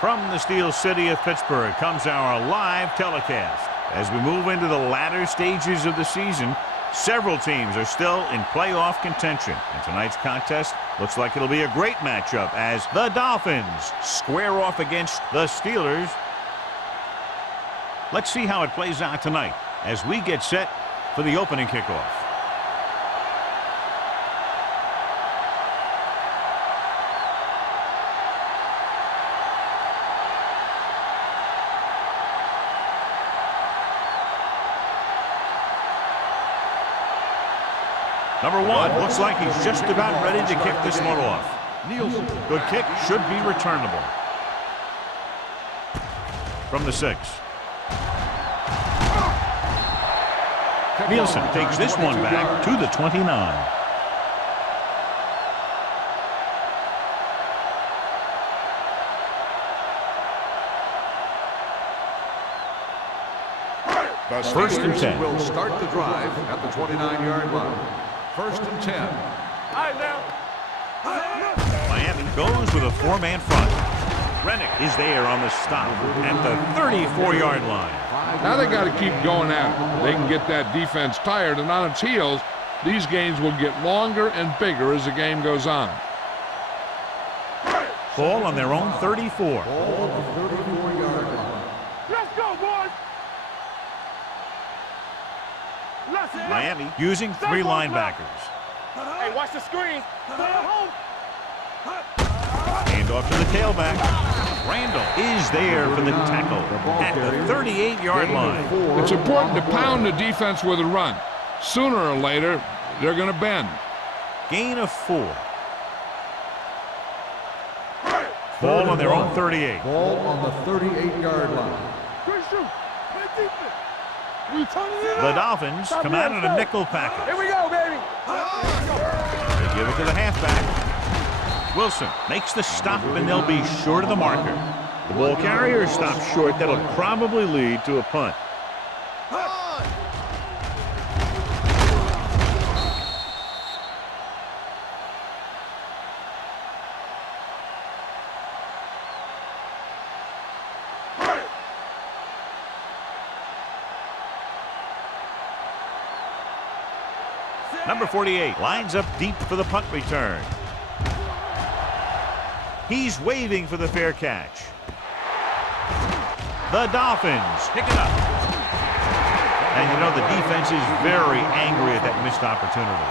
From the Steel City of Pittsburgh comes our live telecast. As we move into the latter stages of the season, several teams are still in playoff contention. And tonight's contest looks like it'll be a great matchup as the Dolphins square off against the Steelers. Let's see how it plays out tonight as we get set for the opening kickoff. Number one looks like he's just about ready to kick this one off. Nielsen. Good kick, should be returnable. From the 6. Nielsen takes this one back to the 29. First and 10. Will start the drive at the 29-yard line. First and 10. Miami goes with a 4-man front. Rennick is there on the stop at the 34-yard line. Now they got to keep going at it. They can get that defense tired and on its heels. These games will get longer and bigger as the game goes on. Ball on their own 34. Ball on the 34-yard line. Let's go, boys! Miami using 3 linebackers. Hey, watch the screen. Hand off to the tailback. Randall is there for the tackle at the 38-yard line. It's important to pound the defense with a run. Sooner or later, they're going to bend. Gain of 4. Ball on their own 38. Ball on the 38-yard line. The Dolphins come out in a nickel package. Here we go, baby. They give it to the halfback. Wilson makes the stop, and they'll be short of the marker. The ball carrier stops short. That'll probably lead to a punt. Number 48 lines up deep for the punt return. He's waving for the fair catch. The Dolphins pick it up. And you know the defense is very angry at that missed opportunity.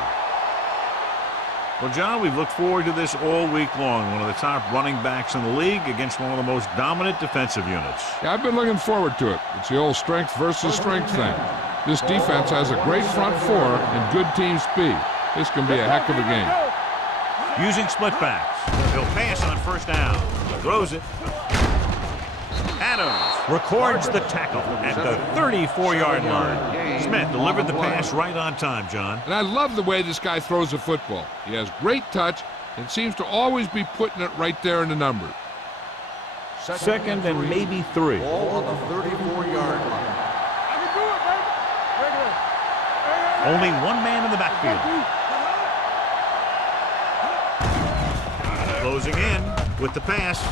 Well, John, we've looked forward to this all week long. One of the top running backs in the league against one of the most dominant defensive units. Yeah, I've been looking forward to it. It's the old strength versus strength thing. This defense has a great front four and good team speed. This can be a heck of a game. Using split backs. He'll pass on first down. Throws it. Adams records the tackle at the 34-yard line. Smith delivered the pass right on time, John. And I love the way this guy throws the football. He has great touch and seems to always be putting it right there in the numbers. Second and maybe 3. Ball on the 34-yard line. Only one man in the backfield. Closing in with the pass.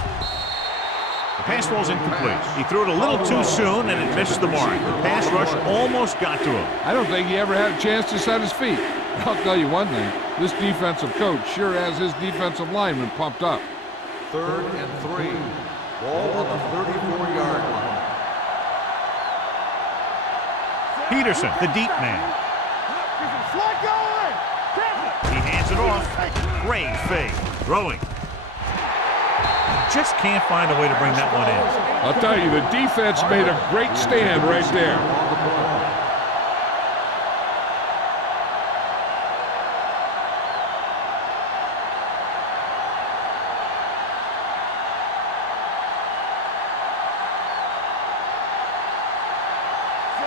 The pass falls incomplete. He threw it a little too soon and it missed the mark. The pass rush almost got to him. I don't think he ever had a chance to set his feet. I'll tell you one thing. This defensive coach sure has his defensive lineman pumped up. 3rd and 3. Ball on the 34-yard line. Peterson, the deep man. He hands it off. Great fake. Throwing. Just can't find a way to bring that one in. I'll tell you, the defense made a great stand right there.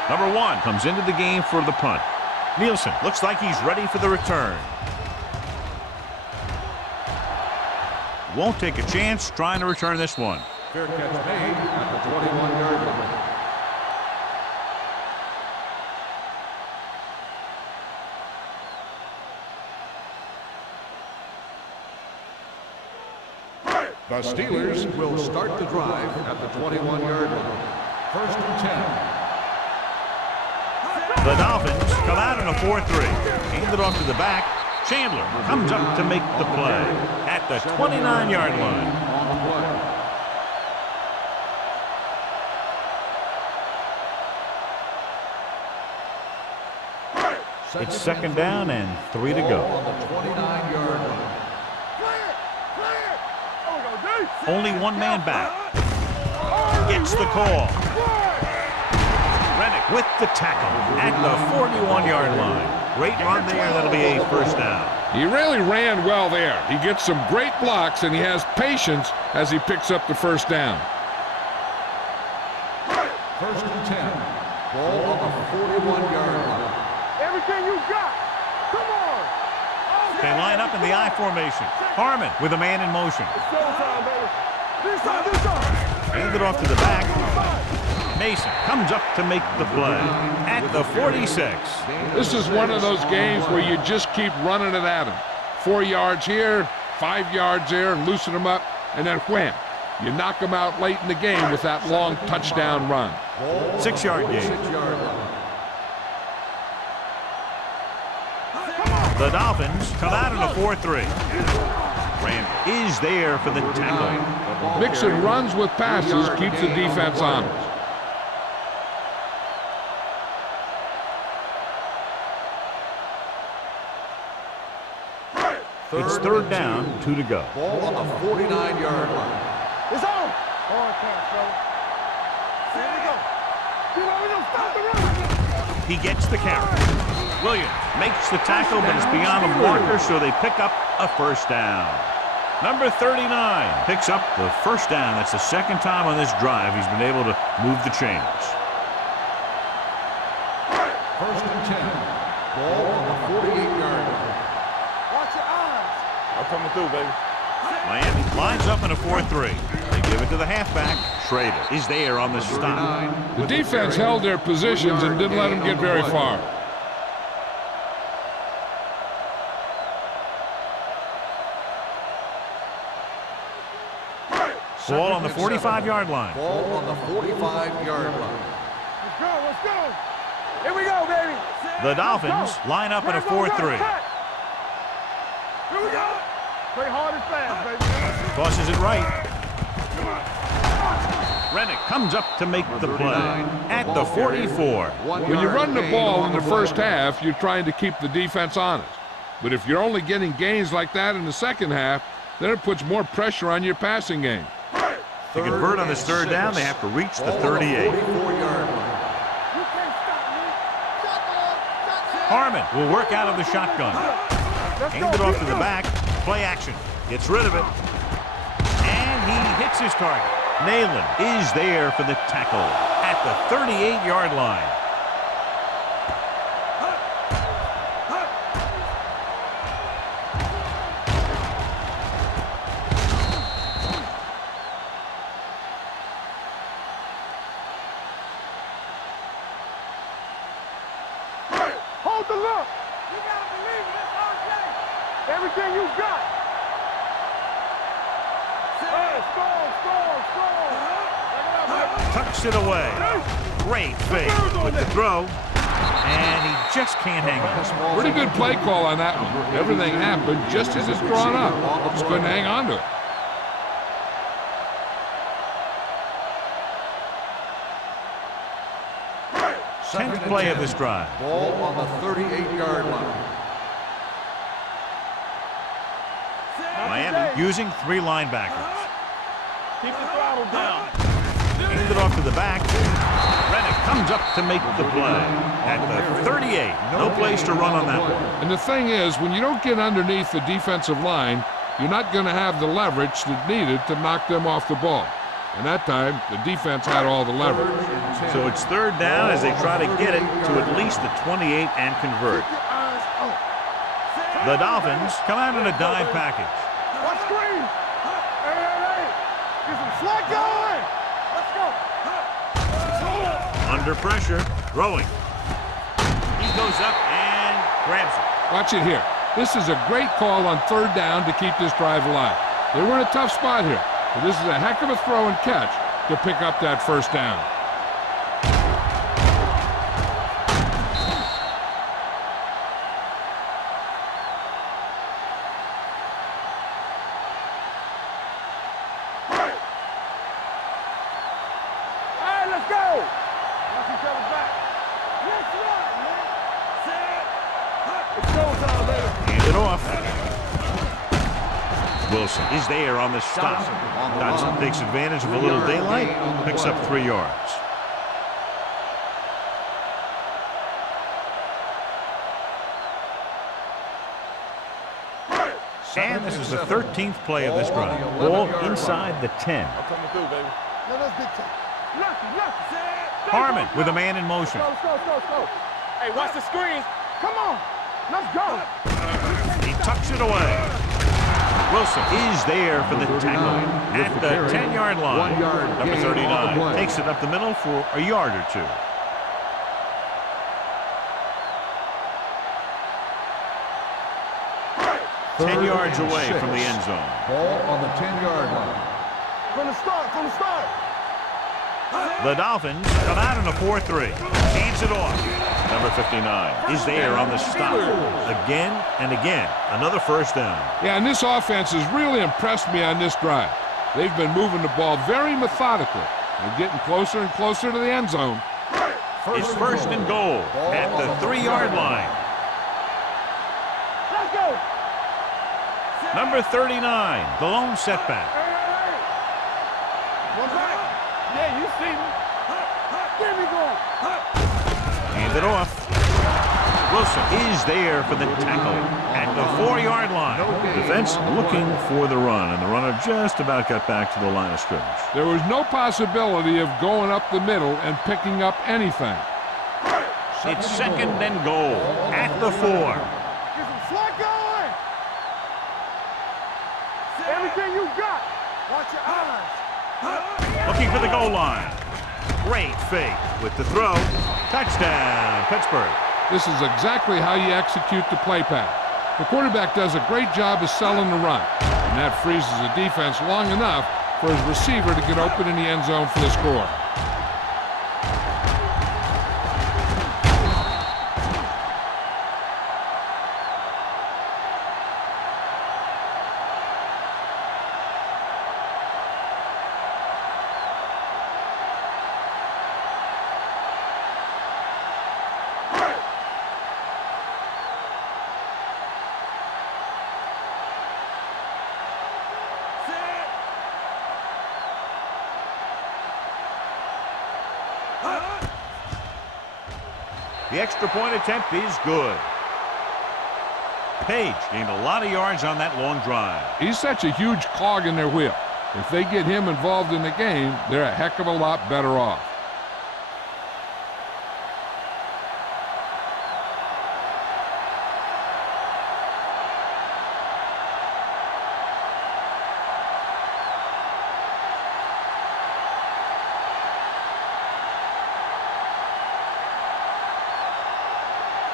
Number 1 comes into the game for the punt. Nielsen looks like he's ready for the return. Won't take a chance trying to return this one. Fair catch made at the 21-yard line. The Steelers will start the drive at the 21-yard line. 1st and 10. The Dolphins come out in a 4-3. Hand it off to the back. Chandler comes up to make the play at the 29-yard line. It's 2nd down and 3 to go. On the 29-yard line. Only one man back. Gets the call. Rennick with the tackle at the 41-yard line. Great run there. That'll be a 1st down. He really ran well there. He gets some great blocks, and he has patience as he picks up the 1st down. 1st and 10. Ball on the 41-yard line. Everything you got. Come on. They line up in the I formation. Harmon with a man in motion. It's showtime, baby. This time. Hand it off to the back. Mason comes up to make the play at the 46. This is one of those games where you just keep running it at him. 4 yards here, 5 yards there, loosen him up, and then wham. You knock him out late in the game with that long touchdown run. 6-yard gain. The Dolphins come out in a 4-3. Rand is there for the tackle. Mixing runs with passes keeps the defense honest. It's 3rd down, 2 to go. Ball on the 49-yard line. It's on. Hard pass, brother. Here we go. You know, stop the run. He gets the carry. Williams makes the tackle, but it's beyond a marker, so they pick up a 1st down. Number 39 picks up the 1st down. That's the 2nd time on this drive he's been able to move the chains. 1st and 10. Ball on the 48-yard line. Watch your eyes. I'm coming through, baby. Miami lines up in a 4-3. They give it to the halfback. Schrader is there on the stop. The defense held their positions and didn't let them get very far. Ball on the 45-yard line. Ball on the 45-yard line. Let's go. Here we go, baby. The Dolphins line up in a 4-3. Here we go. Play hard and fast, baby. Tosses it right. Rennick comes up to make the play at the 44. When you run the ball in the 1st half, you're trying to keep the defense honest. But if you're only getting gains like that in the 2nd half, then it puts more pressure on your passing game. To convert on this 3rd down, they have to reach the 38. Harmon will work out of the shotgun. Hand it off to the back. Play action. Gets rid of it. And he hits his target. Nayland is there for the tackle at the 38-yard line. Hold the look. You gotta believe it. Everything you got. Tucks it away. Great fake with the throw. And he just can't hang on. Pretty good play call on that one. Everything happened just as it's drawn up. Just couldn't hang on to it. Tenth play of this drive. Ball on the 38-yard line. Miami using 3 linebackers. Keep the throttle down. Hand it off to the back. Rennick comes up to make the play at the 38. No place to run on that one. And the thing is, when you don't get underneath the defensive line, you're not going to have the leverage that's needed to knock them off the ball. And that time, the defense had all the leverage. So it's 3rd down as they try to get it to at least the 28 and convert. The Dolphins come out in a dime package. Watch screen. Hey. Get some slack going. Let's go. Under pressure, throwing. He goes up and grabs it. Watch it here. This is a great call on 3rd down to keep this drive alive. They were in a tough spot here. But this is a heck of a throw and catch to pick up that first down. Hand it off. Wilson is there on the stop. Dodson takes advantage of a little daylight, picks up 3 yards. And this is the 13th play of this drive. Ball inside the 10. Harmon with a man in motion. Hey, watch the screen. Come on. Let's go. He tucks it away. Wilson is there for the tackle at the 10-yard line. Number 39 takes it up the middle for a yard or 2. Ten yards away from the end zone. Ball on the 10-yard line. From the start. The Dolphins come out in a 4-3. Hands it off. Number 59 is there on the stop. Again and again. Another first down. Yeah, and this offense has really impressed me on this drive. They've been moving the ball very methodically and getting closer and closer to the end zone. It's first and goal at the 3-yard line. Let's go. Number 39, the lone setback. What's that? Yeah, you see me. There we go. Hand it off. Wilson is there for the tackle at the 4-yard line. Defense looking for the run, and the runner just about got back to the line of scrimmage. There was no possibility of going up the middle and picking up anything. It's second and goal at the 4. Get some slack going. Everything you got. Watch your eyes. Looking for the goal line. Great fake with the throw. Touchdown, Pittsburgh. This is exactly how you execute the play pass. The quarterback does a great job of selling the run, and that freezes the defense long enough for his receiver to get open in the end zone for the score. The extra point attempt is good. Page gained a lot of yards on that long drive. He's such a huge cog in their wheel. If they get him involved in the game, they're a heck of a lot better off.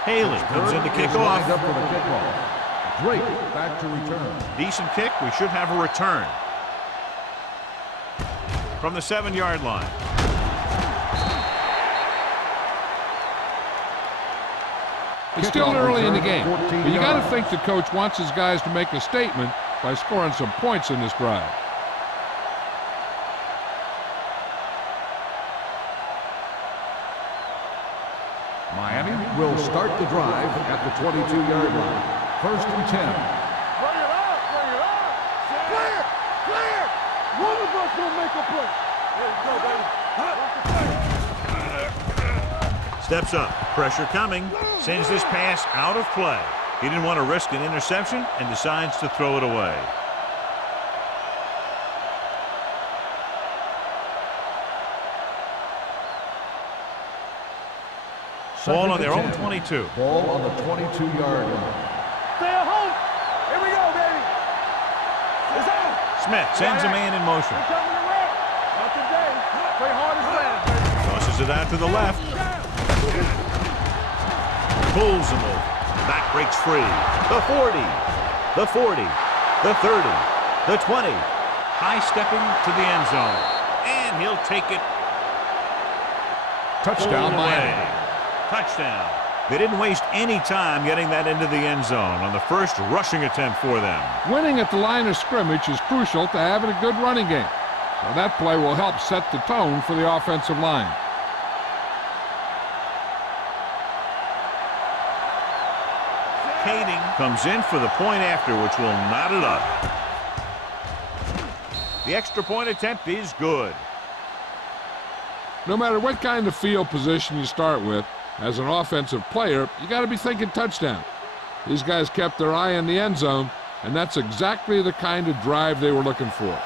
Haley comes in to kick off. Up for the kickoff. Drake back to return. Decent kick. We should have a return. From the 7-yard line. It's still early in the game, but you got to think the coach wants his guys to make a statement by scoring some points in this drive. Miami will start the drive at the 22-yard line. First and 10. Bring it up. Clear. One of us will make a play. There you go, baby. Steps up. Pressure coming. Sends this pass out of play. He didn't want to risk an interception and decides to throw it away. Ball on their own 22. Ball on the 22-yard line. Stay at home. Here we go, baby. It's on. Smith sends a man in motion. We're coming to red. Not today. Play hard as last, baby. Tosses it out to the left. Pulls him over. Back breaks free. The 40. The 40. The 30. The 20. High stepping to the end zone. And he'll take it. Touchdown, Miami. Touchdown. They didn't waste any time getting that into the end zone on the first rushing attempt for them. Winning at the line of scrimmage is crucial to having a good running game. So that play will help set the tone for the offensive line. Kading comes in for the point after, which will knot it up. The extra point attempt is good. No matter what kind of field position you start with, as an offensive player, you got to be thinking touchdown. These guys kept their eye on the end zone, and that's exactly the kind of drive they were looking for.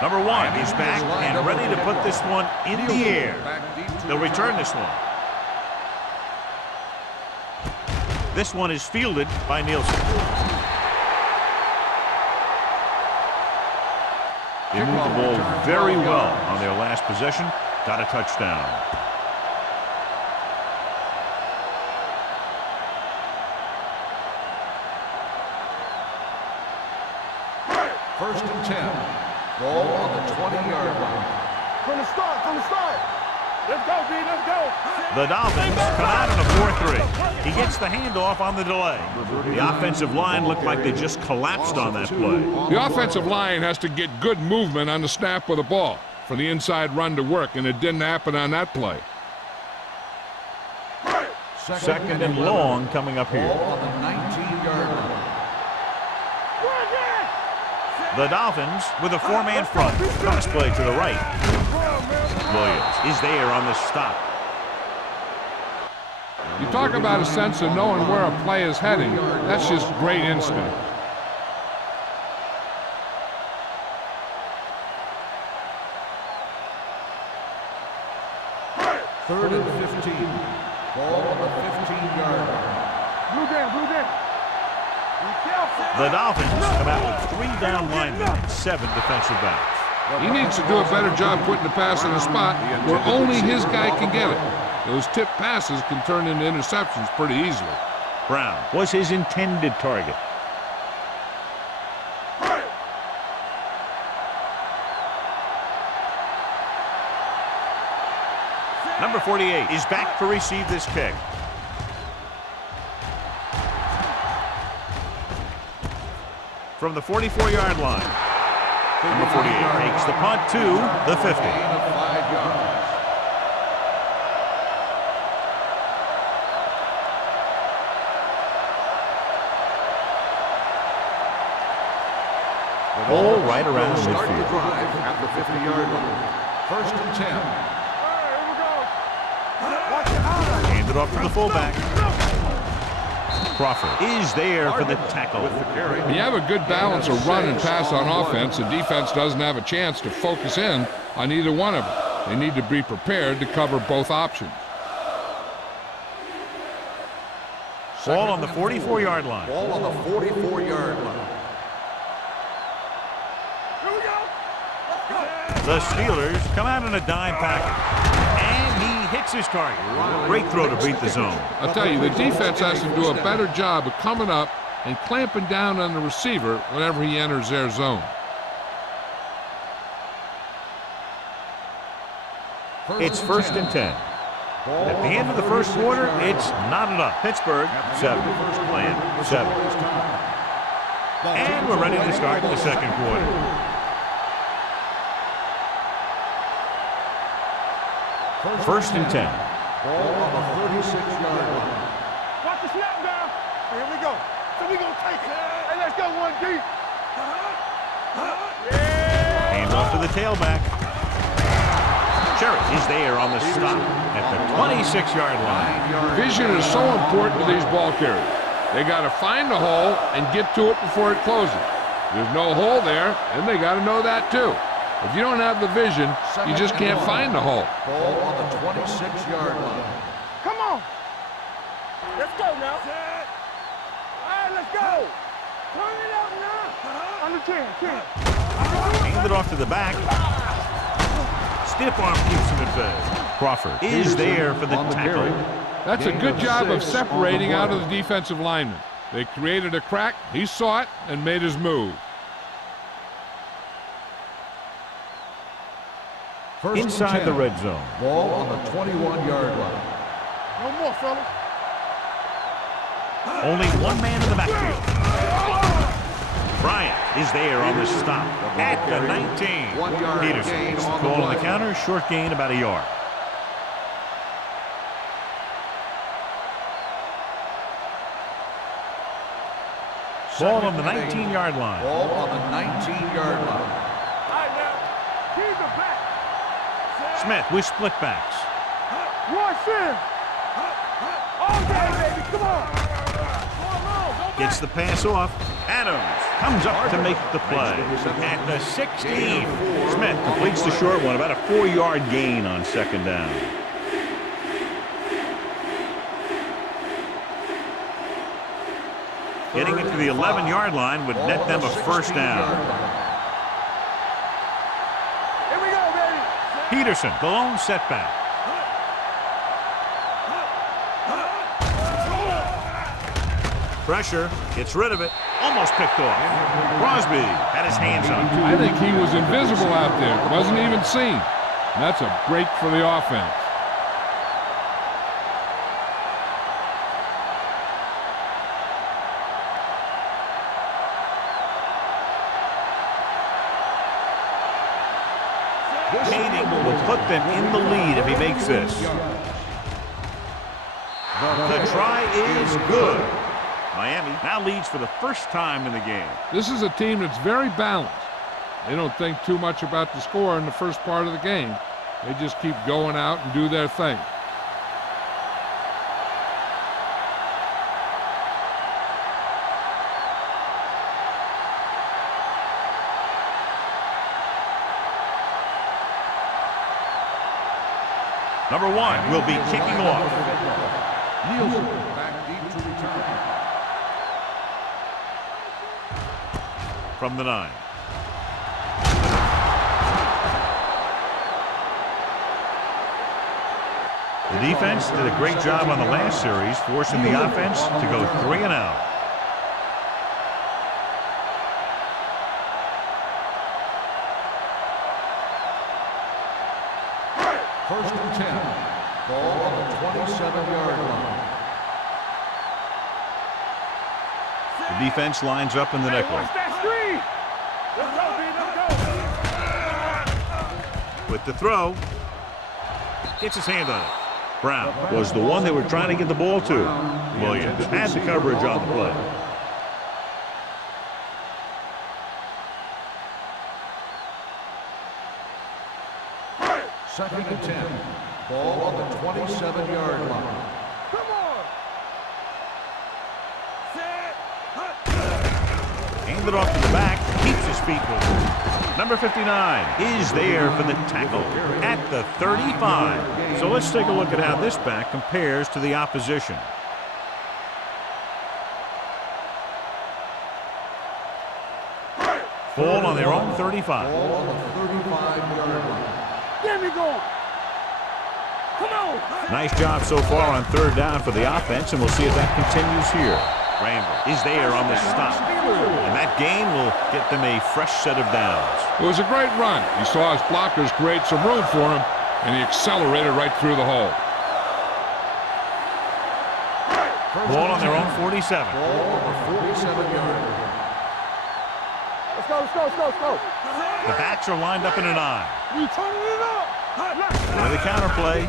Number 1 is back and ready to put this one in the air. They'll return this one. This one is fielded by Nielsen. They moved the ball very well on their last possession. Got a touchdown. First and 10. Ball on the 20-yard line. From the start. Let's go, B, let's go. The Dolphins come out on a 4-3. He gets the handoff on the delay. The offensive line looked like they just collapsed on that play. The offensive line has to get good movement on the snap of the ball for the inside run to work, and it didn't happen on that play. Second and long coming up here. Ball on the 19-yard line. The Dolphins with a four-man front. Pass play to the right. Williams is there on the stop. You talk about a sense of knowing where a play is heading. That's just great instinct. Third and 15. Ball on the 15-yard line. Blue down. The Dolphins come out with 3 down linemen and 7 defensive backs. He needs to do a better job putting the pass in a spot where only his guy can get it. Those tip passes can turn into interceptions pretty easily. Brown was his intended target. Number 48 is back to receive this kick. From the 44-yard line. Number 48 takes the punt to the 50. The ball right around Start the midfield. drive at the 50-yard line. First and 10. Here we go. Watch your eye. Hand it off to the fullback. Crawford is there for the tackle. When you have a good balance of run and pass on offense, the defense doesn't have a chance to focus in on either one of them. They need to be prepared to cover both options. Ball on the 44-yard line. Ball on the 44-yard line. Here we go. Let's go. The Steelers come out in a dime package. And he hits his target. Great throw to beat the zone. I'll tell you, the defense has to do a better job of coming up and clamping down on the receiver whenever he enters their zone. It's first and 10. At the end of the first quarter, it's knotted up. Pittsburgh, 7. Miami, 7. And we're ready to start the second quarter. First and 10. Ball on the 36-yard line. Watch the snap down. Here we go. So we gonna take it. Hey, let's go 1 deep. Hand off to the tailback. Sherritt is there on the stop at the 26-yard line. Vision is so important to these ball carriers. They got to find the hole and get to it before it closes. There's no hole there, and they got to know that too. If you don't have the vision, you just can't find the hole. Ball on the 26-yard line. Come on. Let's go now. All right, let's go. Turn it out now. On the 10. Hand it off to the back. Stiff arm keeps him at bay. Crawford is there for the tackle. That's a good job of separating out of the defensive lineman. They created a crack, he saw it, and made his move. Inside the red zone. Ball on the 21-yard line. No more, fellas. Only one man in the backfield. Bryant is there on the stop at the 19. Peterson gets the call on the counter. Short gain, about a yard. Ball on the 19-yard line. Ball on the 19-yard line. All right, now. Keep it back. Smith with split backs. Rush in. All day, baby. Come on. Gets the pass off. Adams comes up to make the play at the 16. Smith completes the short one, about a 4-yard gain on second down. Getting it to the 11-yard line would net them a first down. Here we go, baby. Peterson, the lone setback. Pressure, gets rid of it, almost picked off. Crosby had his hands on it. I think he was invisible out there, wasn't even seen. And that's a break for the offense. Meaning will put them in the lead if he makes this. The try is good. Miami now leads for the first time in the game. This is a team that's very balanced. They don't think too much about the score in the first part of the game. They just keep going out and do their thing. Number 1 will be kicking off. Nielsen back deep to return. From the 9. The defense did a great job on the last series, forcing the offense to go 3 and out. First and 10. Ball on the 27-yard line. The defense lines up in the nickel. Watch that screen. Let's go, B. Let's go. With the throw, gets his hand on it. Brown was the one they were trying to get the ball to. Williams had the coverage on the play. Second and 10. Ball on the 27-yard line. Come on. Set. Hand it off to the back, keeps his feet moving. Number 59 is there for the tackle at the 35. So let's take a look at how this back compares to the opposition. Ball on their own 35. Ball on the 35-yard line. Get me going. Come on. Nice job so far on third down for the offense, and we'll see if that continues here. Randall is there on the stop, and that gain will get them a fresh set of downs. It was a great run. He saw his blockers create some room for him, and he accelerated right through the hole. Ball on their own 47. Ball on the 47-yard line. Let's go. The backs are lined up in an eye. We turning it up. With the counter play,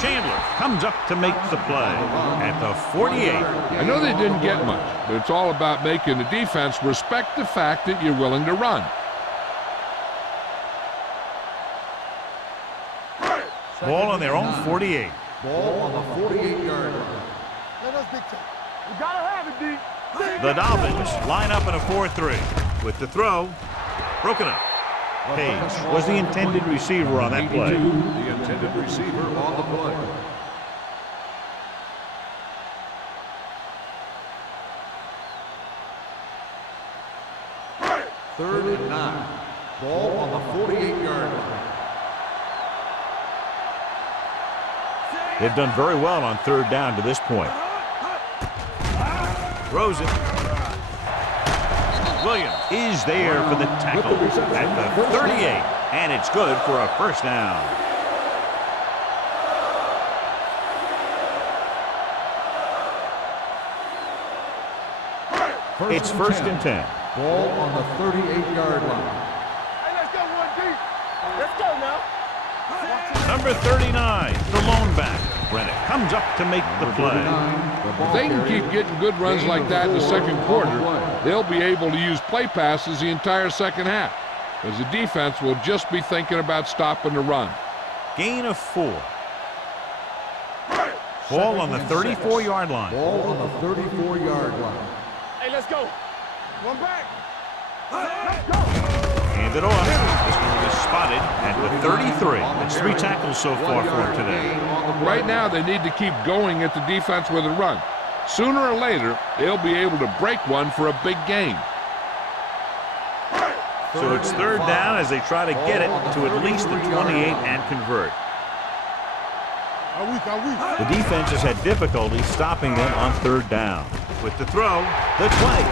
Chandler comes up to make the play at the 48. I know they didn't get much, but it's all about making the defense respect the fact that you're willing to run. Ball on their own 48. Ball on the 48-yard line. Let us dictate. We gotta have it, D. The Dolphins line up in a 4-3. With the throw, broken up. Page was the intended receiver on that play. The intended receiver on the play. 3rd and 9. Ball on the 48-yard line. They've done very well on 3rd down to this point. Throws it. Williams is there for the tackle at the 38, and it's good for a 1st down. It's 1st and 10. Ball on the 38-yard line. Hey, let's go one deep. Let's go now. Number 39, the lone back. Brennan comes up to make the play. If they can keep getting good runs like that in the 2nd quarter, they'll be able to use play passes the entire 2nd half, because the defense will just be thinking about stopping the run. Gain of 4. Ball on the 34-yard line. Ball on the 34-yard line. Hey, let's go. One back. Let's go. Hand it off. This one is spotted at the 33. It's 3 tackles so far for him today. Right now, they need to keep going at the defense with a run. Sooner or later, they'll be able to break one for a big gain. So it's 3rd down as they try to get it to at least the 28 and convert. The defense has had difficulty stopping them on 3rd down. With the throw, the play.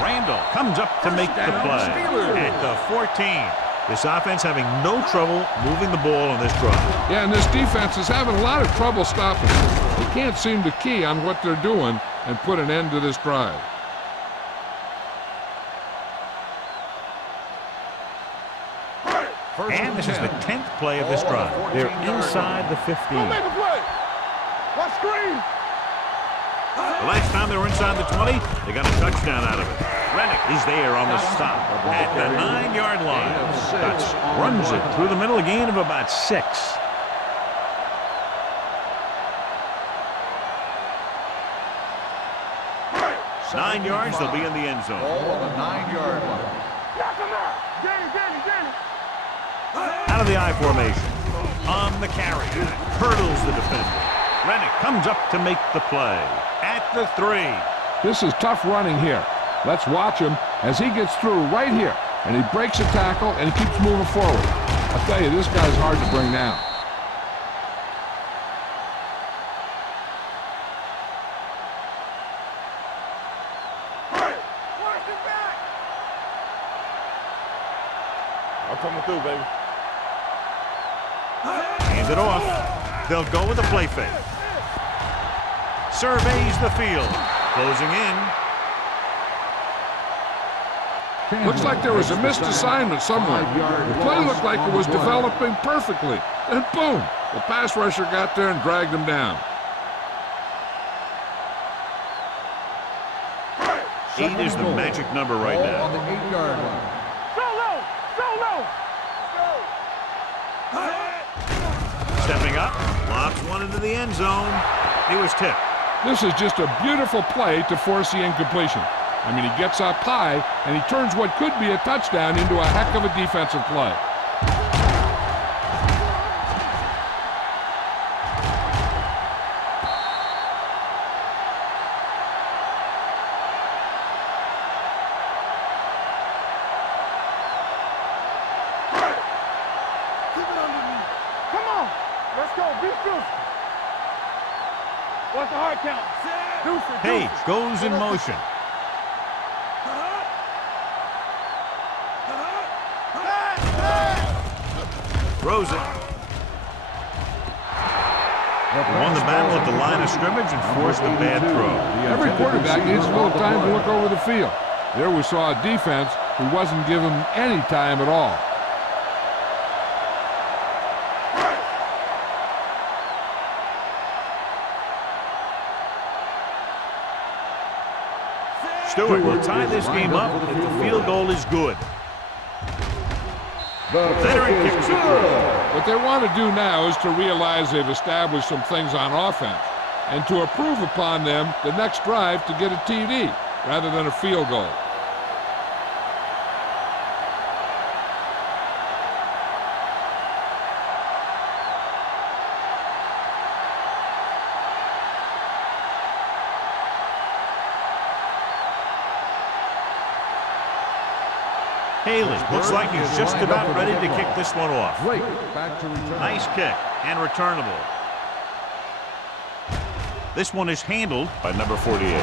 Randall comes up to make the play at the 14. This offense having no trouble moving the ball on this drive. Yeah, and this defense is having a lot of trouble stopping it. They can't seem to key on what they're doing and put an end to this drive. And this is the 10th play of this drive. They're inside the 15. Don't make a play. What screen? The last time they were inside the 20, they got a touchdown out of it. Rennick is there on the stop at the 9-yard line. Dutch runs it through the middle, a gain of about 6. Nine yards, they'll be in the end zone. Ball on the 9-yard line. Knock him out. Danny. Out of the I formation. On the carry. Hurdles the defender. Rennick comes up to make the play at the 3. This is tough running here. Let's watch him as he gets through right here. And he breaks a tackle and he keeps moving forward. I'll tell you, this guy's hard to bring down. I'm coming through, baby. Hands it off. They'll go with a play fake. Surveys the field. Closing in. Looks like there was a missed assignment somewhere. The play looked like it was developing perfectly. And boom, the pass rusher got there and dragged him down. 8 is the magic number right Ball now. on the 8-yard line. Stepping up, lobs one into the end zone. He was tipped. This is just a beautiful play to force the incompletion. I mean, he gets up high, and he turns what could be a touchdown into a heck of a defensive play. What's the hard count? Page goes in motion. Throws it. Won the battle at the line of scrimmage and forced a bad throw. Every quarterback needs a little time to look over the field. There we saw a defense who wasn't given any time at all. Stewart will tie this game up if the field goal is good. Veteran kicks it through. What they want to do now is to realize they've established some things on offense and to improve upon them the next drive to get a TD rather than a field goal. Haley looks like he's just about ready to kick this one off. Drake back to return. Nice kick and returnable. This one is handled by number 48.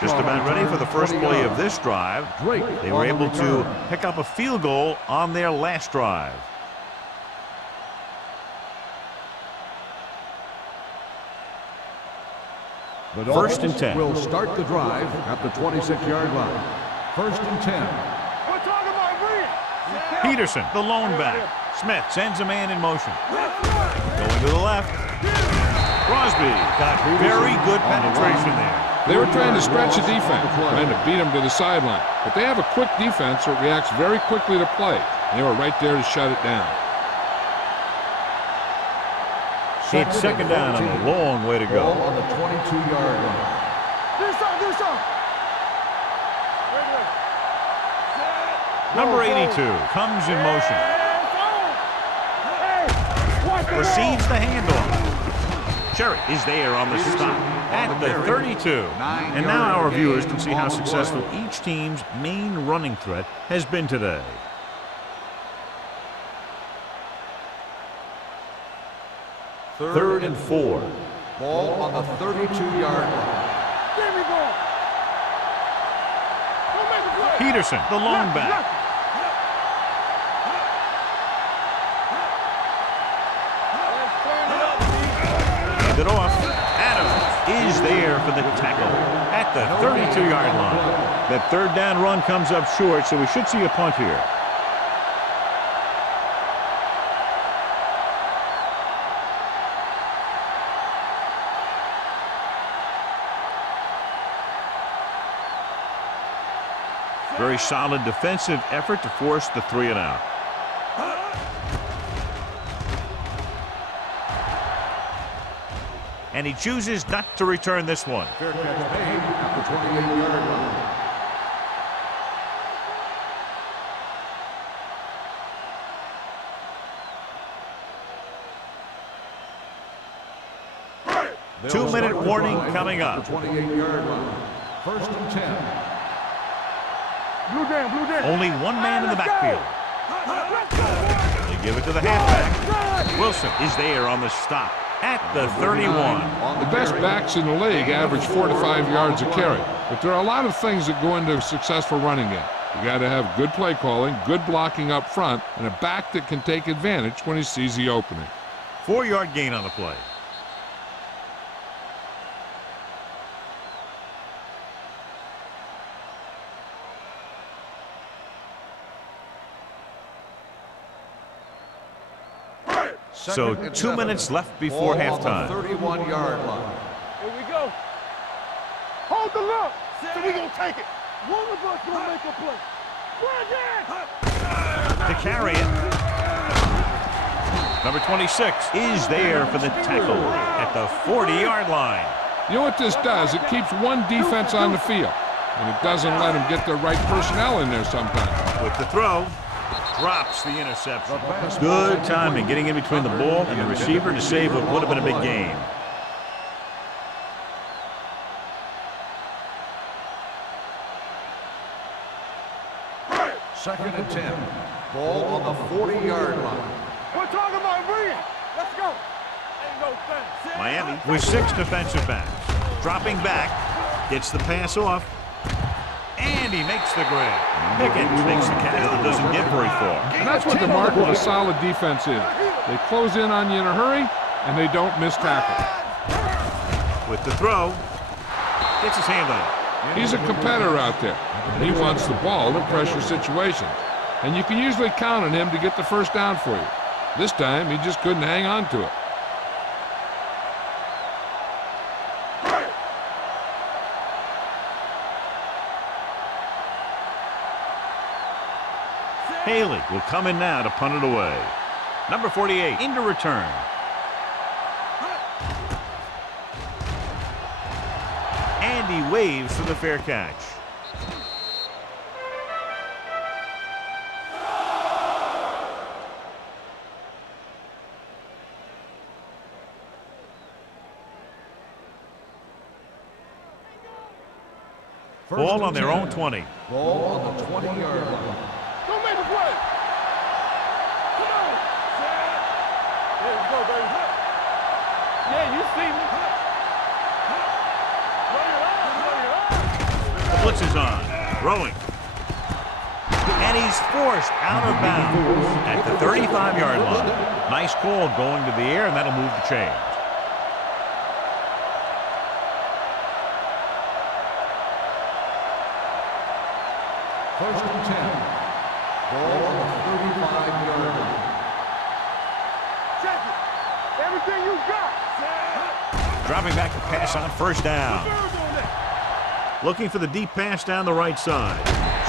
Just about ready for the first play of this drive. They were able to pick up a field goal on their last drive. The First and Dolphins 10. will start the drive at the 26-yard line. First and 10. We're talking about read. Peterson, the lone back. Smith sends a man in motion. Going to the left. Crosby got very good penetration there. They were trying to stretch the defense, trying to beat them to the sideline. But they have a quick defense that reacts very quickly to play. They were right there to shut it down. It's second down and a long way to go. Ball on the 22-yard line. Do something. Number 82 comes in motion. Proceeds the handoff. Cherry is there on the stop at the 32. And now our viewers can see how successful each team's main running threat has been today. Third and 4. Ball on the 32-yard line. There we go. Don't make a play. Peterson, the lone back. Hand it off. Adams is there for the tackle at the 32-yard line. That third down run comes up short, so we should see a punt here. Very solid defensive effort to force the 3 and out. And he chooses not to return this one. Fair catch made at the 28-yard line. 2-minute warning coming up. The 28-yard line. First and 10. Blue down. Only one man in the backfield. They give it to the halfback. Wilson is there on the stop at the 31. The best backs in the league average 4 to 5 yards a carry. But there are a lot of things that go into a successful running game. You got to have good play calling, good blocking up front, and a back that can take advantage when he sees the opening. 4-yard gain on the play. So 2 minutes left before halftime. 31-yard line. Here we go. Hold the look. So we gonna take it. One of us gonna make a play. To carry it. Number 26 is there for the tackle at the 40-yard line. You know what this does? It keeps one defense on the field, and it doesn't let them get the right personnel in there sometimes. With the throw, drops the interception. Good timing, getting in between the ball and the receiver to save what would have been a big gain. Second and 10. Ball on the 40-yard line. We're talking about read. Let's go. Ain't no thing. Miami with 6 defensive backs. Dropping back, gets the pass off, and he makes the grab. Pickens makes the catch that doesn't get very far. And that's what the mark of a solid defense is. They close in on you in a hurry, and they don't miss tackle. With the throw, gets his hand on it. He's a competitor out there. He wants the ball in pressure situations. And you can usually count on him to get the first down for you. This time, he just couldn't hang on to it. Haley will come in now to punt it away. Number 48 into return. And he waves for the fair catch. Ball on their own 20. Ball on the 20-yard line. Don't make a play. Come on. There you go, baby. Yeah, you see me. The blitz is on. Throwing. And he's forced out of bounds at the 35-yard line. Nice call going to the air, and that'll move the chains. First and 10. Ball on the 35-yard line. Check it. Everything you got. Dropping back to pass on first down. Looking for the deep pass down the right side.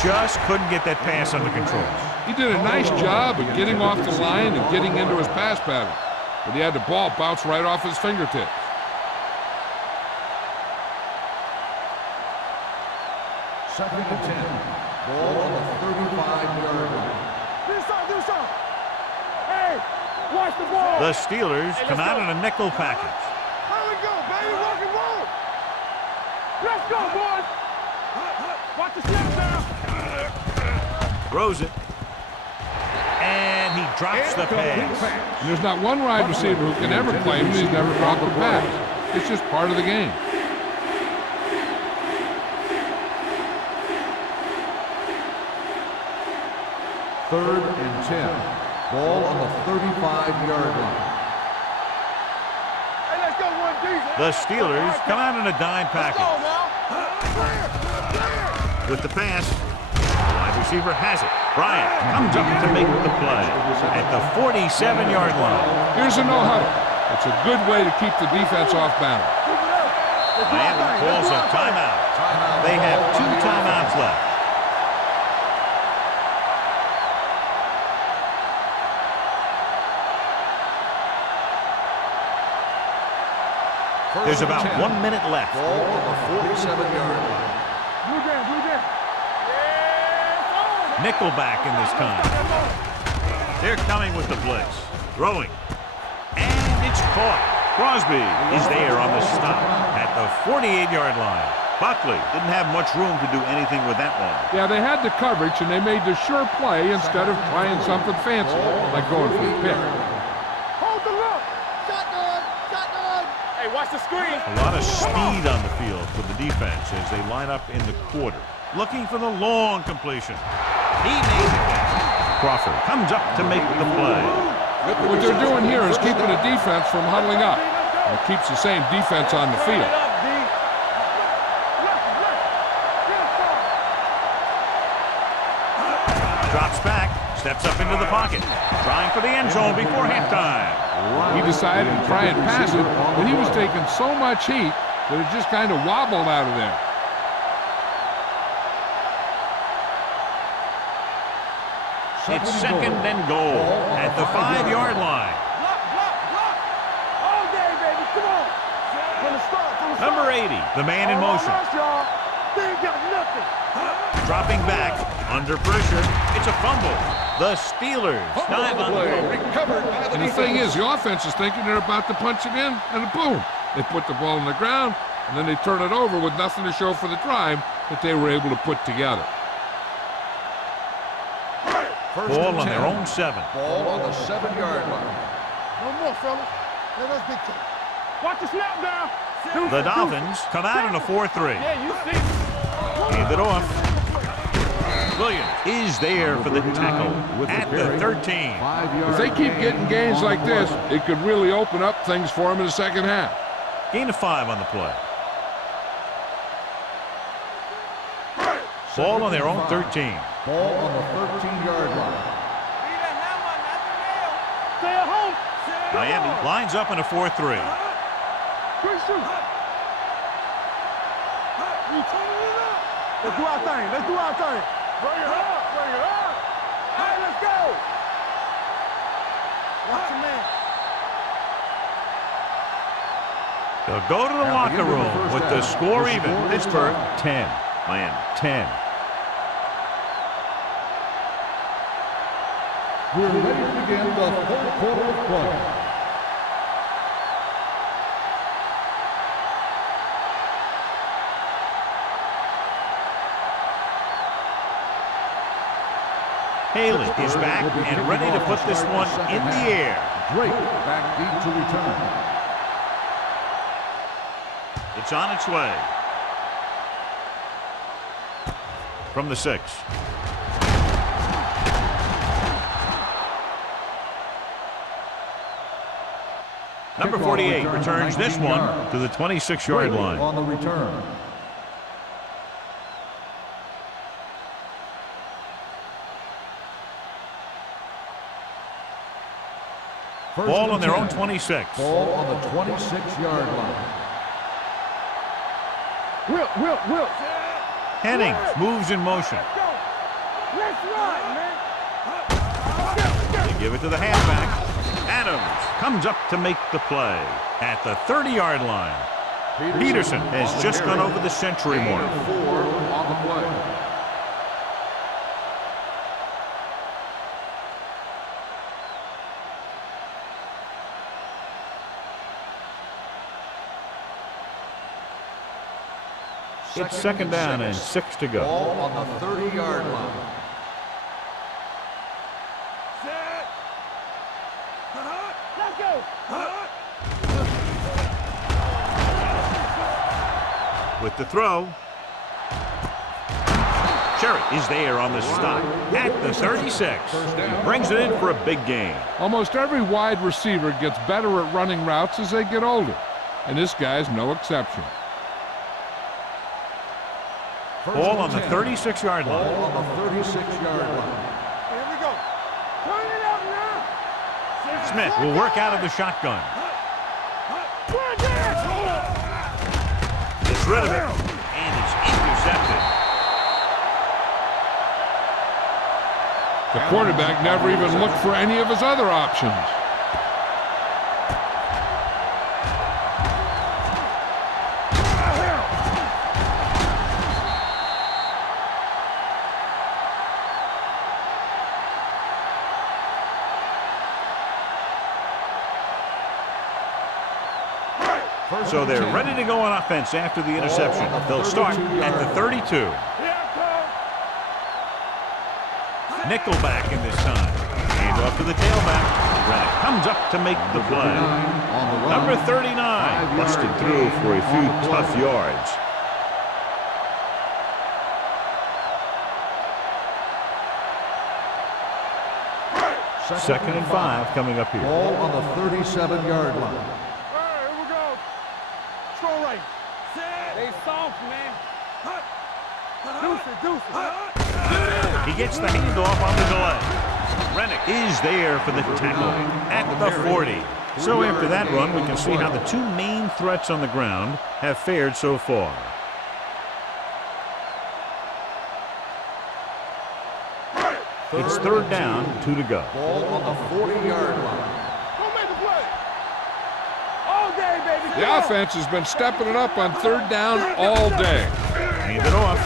Just couldn't get that pass under control. He did a nice job of getting off the line and getting into his pass pattern, but he had the ball bounce right off his fingertips. Second and 10. Ball on the 35-yard line. Do something. Hey, watch the ball. The Steelers come out in a nickel package. Here we go, baby. Rock and roll. Let's go, boys. Watch the snap down. Throws it. And he drops the pass. And there's not one wide receiver who can ever claim he's never dropped a pass. It's just part of the game. Third and 10. Ball on the 35-yard line. Hey, let's go, 1D. The Steelers come out in a dime package. Go now. Clear. With the pass, the wide receiver has it. Bryant comes up to make the play at the 47-yard line. Here's a no-huddle. It's a good way to keep the defense off balance. Miami calls a timeout. They have 2 timeouts left. There's about 1 minute left. Ball on the 47-yard line. Blue down. Nickelback in this time. They're coming with the blitz. Throwing. And it's caught. Crosby is there on the stop at the 48-yard line. Buckley didn't have much room to do anything with that one. Yeah, they had the coverage, and they made the sure play instead of trying something fancy, like going for the pick. Hold the look. Shotgun. Hey, watch the screen. A lot of speed on the field for the defense as they line up in the quarter. Looking for the long completion. He made the catch. Crawford comes up to make the play. What they're doing here is keeping the defense from huddling up. And it keeps the same defense on the field. Drops back, steps up into the pocket, trying for the end zone before halftime. He decided to try and pass it, but he was taking so much heat that it just kind of wobbled out of there. It's second and goal at the 5-yard line. Block. All day, baby. Come on. From the start. Number 80, the man in motion. They ain't got nothing. Dropping back, under pressure. It's a fumble. The Steelers dive on the play. And the thing is, the offense is thinking they're about to punch it in, and boom, they put the ball on the ground, and then they turn it over with nothing to show for the drive that they were able to put together. Ball on their own 7. Ball on the 7-yard line. No more, fellas. Let us get to it. Watch the snap down. The Dolphins come out in a 4-3. Yeah, you see. Hand it off. Williams is there for the tackle at the 13. If they keep getting gains like this, it could really open up things for them in the second half. Gain of 5 on the play. Ball on their own 13. Ball on the 13-yard line. Stay at home. Miami lines up in a 4-3. Quick shoot. Let's do our thing. Bring it up. All right, let's go. Watch your man. They'll go to the locker room with the score even. Pittsburgh 10, Miami 10. We're ready to begin the third quarter of play. Haley is back and ready to put this one in the air. Drake back deep to return. It's on its way. From the 6. Number 48 returns this one to the 26-yard line. On the return. Ball on their own 26. Ball on the 26-yard line. Will. Hennings moves in motion. Let's run, man. They give it to the halfback. Adams comes up to make the play at the 30-yard line. Peterson has just gone over the century mark. 4 on the play. It's second down and 6 to go. Ball on the 30-yard line. Set. Let's go. With the throw. Cherry is there on the stop at the 36. Brings it in for a big gain. Almost every wide receiver gets better at running routes as they get older, and this guy's no exception. Ball on the 36-yard line. Ball on the 36-yard line. Here we go. Turn it up now. Smith will work out of the shotgun. Gets rid of it, and it's intercepted. The quarterback never even looked for any of his other options. So they're ready to go on offense after the interception. They'll start at the 32. Nickelback in this time. Hand off to the tailback. Rennick comes up to make the play. Number 39 busted through for a few tough yards. Second and 5 coming up here. Ball on the 37-yard line. They soft, man. Deuce. He gets the handoff on the delay. Rennick is there for the tackle at the 40. So after that run, we can see how the two main threats on the ground have fared so far. It's third down, 2 to go. Ball on the 40-yard line. Go make the play. All day, baby. The offense has been stepping it up on third down all day. Hand it off.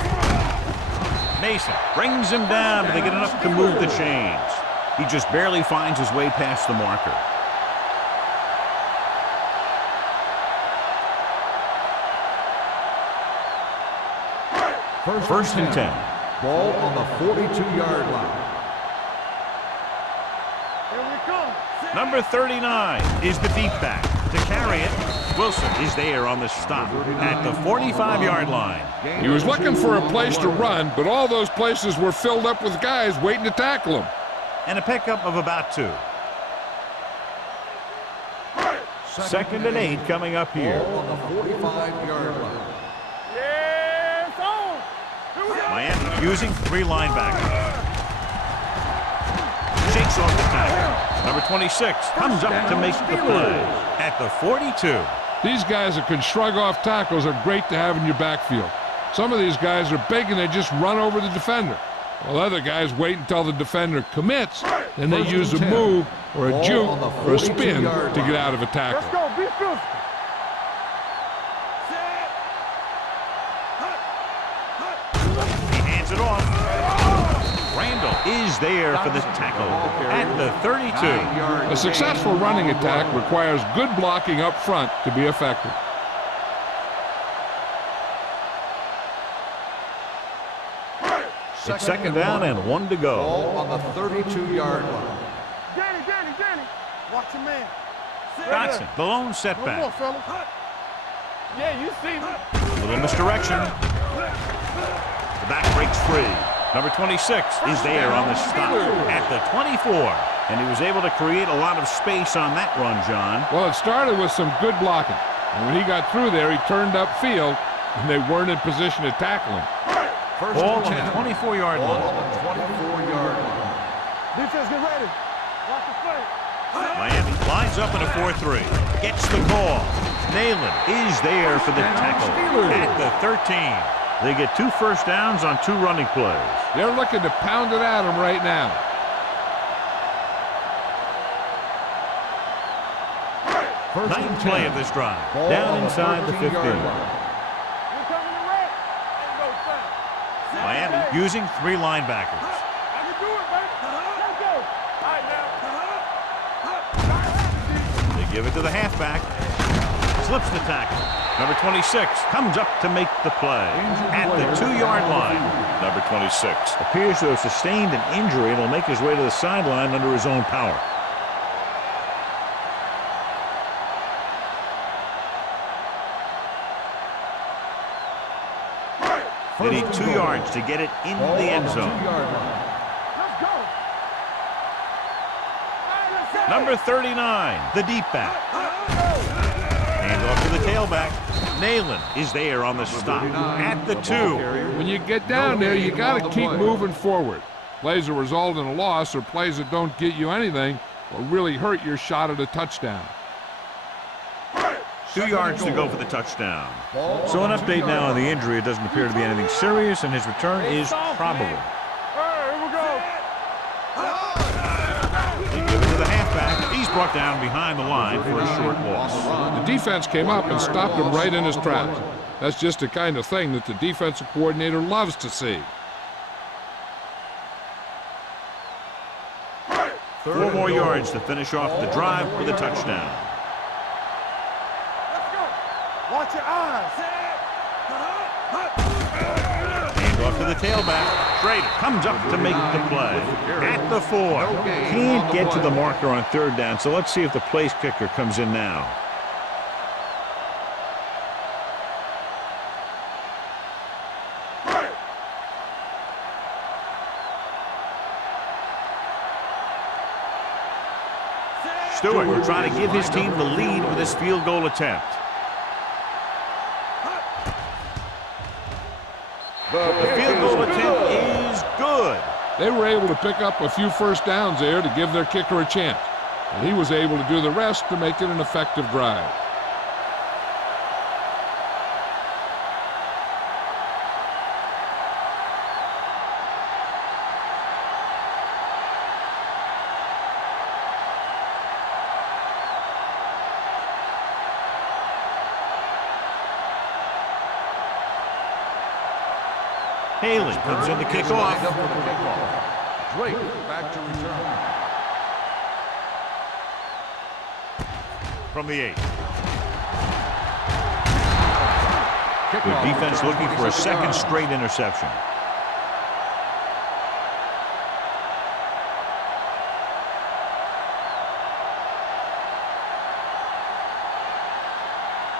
Mason brings him down, but they get enough to move the chains. He just barely finds his way past the marker. First and 10. Ball on the 42-yard line. Here we come. Number 39 is the deep back. To carry it, Wilson is there on the stop at the 45-yard line. He was looking for a place to run, but all those places were filled up with guys waiting to tackle him. And a pickup of about 2. Second and 8 coming up here. Ball on the 45-yard line. Yeah, it's on. Here we go. Miami using 3 linebackers. Shakes off the tackle. Number 26 comes up to make the play at the 42. These guys that can shrug off tackles are great to have in your backfield. Some of these guys are big and they just run over the defender, while other guys wait until the defender commits, then they use a move or a juke or a spin to get out of a tackle. Let's go. Be physical. He hands it off. Randall is there for the tackle at the 32. A successful running attack requires good blocking up front to be effective. It's second down and 1 to go. Ball on the 32-yard line. Danny. Watch your man. Dotson, the lone No more, setback. fella. Yeah, you see me. A little misdirection. The back breaks free. Number 26 is there on the stop at the 24. And he was able to create a lot of space on that run, John. Well, it started with some good blocking. And when he got through there, he turned upfield, and they weren't in position to tackle him. Ball on the 24-yard Ball line. on the 24-yard line. Defense, get ready. Watch the play. Miami lines up in a 4-3. Gets the call. Nayland is there for the tackle at the 13. They get 2 first downs on 2 running plays. They're looking to pound it at him right now. Ninth play of this drive. Down inside the 15. You're coming to red. Ain't no time. Miami using 3 linebackers. I can do it, baby. Let's go. All right, now. They give it to the halfback. Slips the tackle. Number 26 comes up to make the play at the 2-yard line. Number 26 appears to have sustained an injury and will make his way to the sideline under his own power. They need 2 yards to get it in the end zone. Let's go. Number 39, the deep back. Hand off to the tailback. Nayland is there on the stop at the 2. When you get down there, you got to keep moving forward. Plays that result in a loss or plays that don't get you anything will really hurt your shot at a touchdown. 2 yards to go for the touchdown. So an update now on the injury. It doesn't appear to be anything serious, and his return is probable. All right, here we go. They give it to the halfback. He's brought down behind the line for a short loss. The defense came up and stopped him right in his tracks. That's just the kind of thing that the defensive coordinator loves to see. 4 more yards to finish off the drive with a touchdown. Let's go. Watch your eyes. Hand off to the tailback. Schrader comes up to make the play at the 4. Can't get to the marker on 3rd down, so let's see if the place kicker comes in now. Stewart will try to give his team the lead with this field goal attempt. The field goal attempt is good. They were able to pick up a few first downs there to give their kicker a chance. And he was able to do the rest to make it an effective drive. Haley comes in to kick off. Drake back to return. From the 8. Good defense looking for a second straight interception.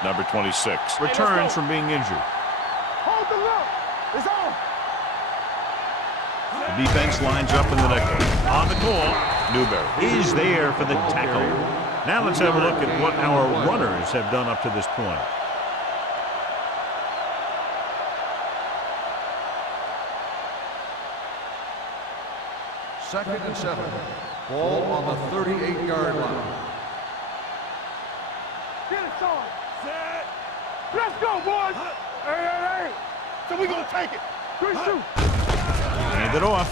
Number 26 returns from being injured. Hold the look. It's on. The defense lines up in the nickel. On the call, Newberry is there for the tackle. Now let's have a look at what our runners have done up to this point. Second and 7. Ball on the 38-yard line. Get it, Sean. Set. Let's go, boys. Hey. So we gonna take it. Good shoot. Hand it off.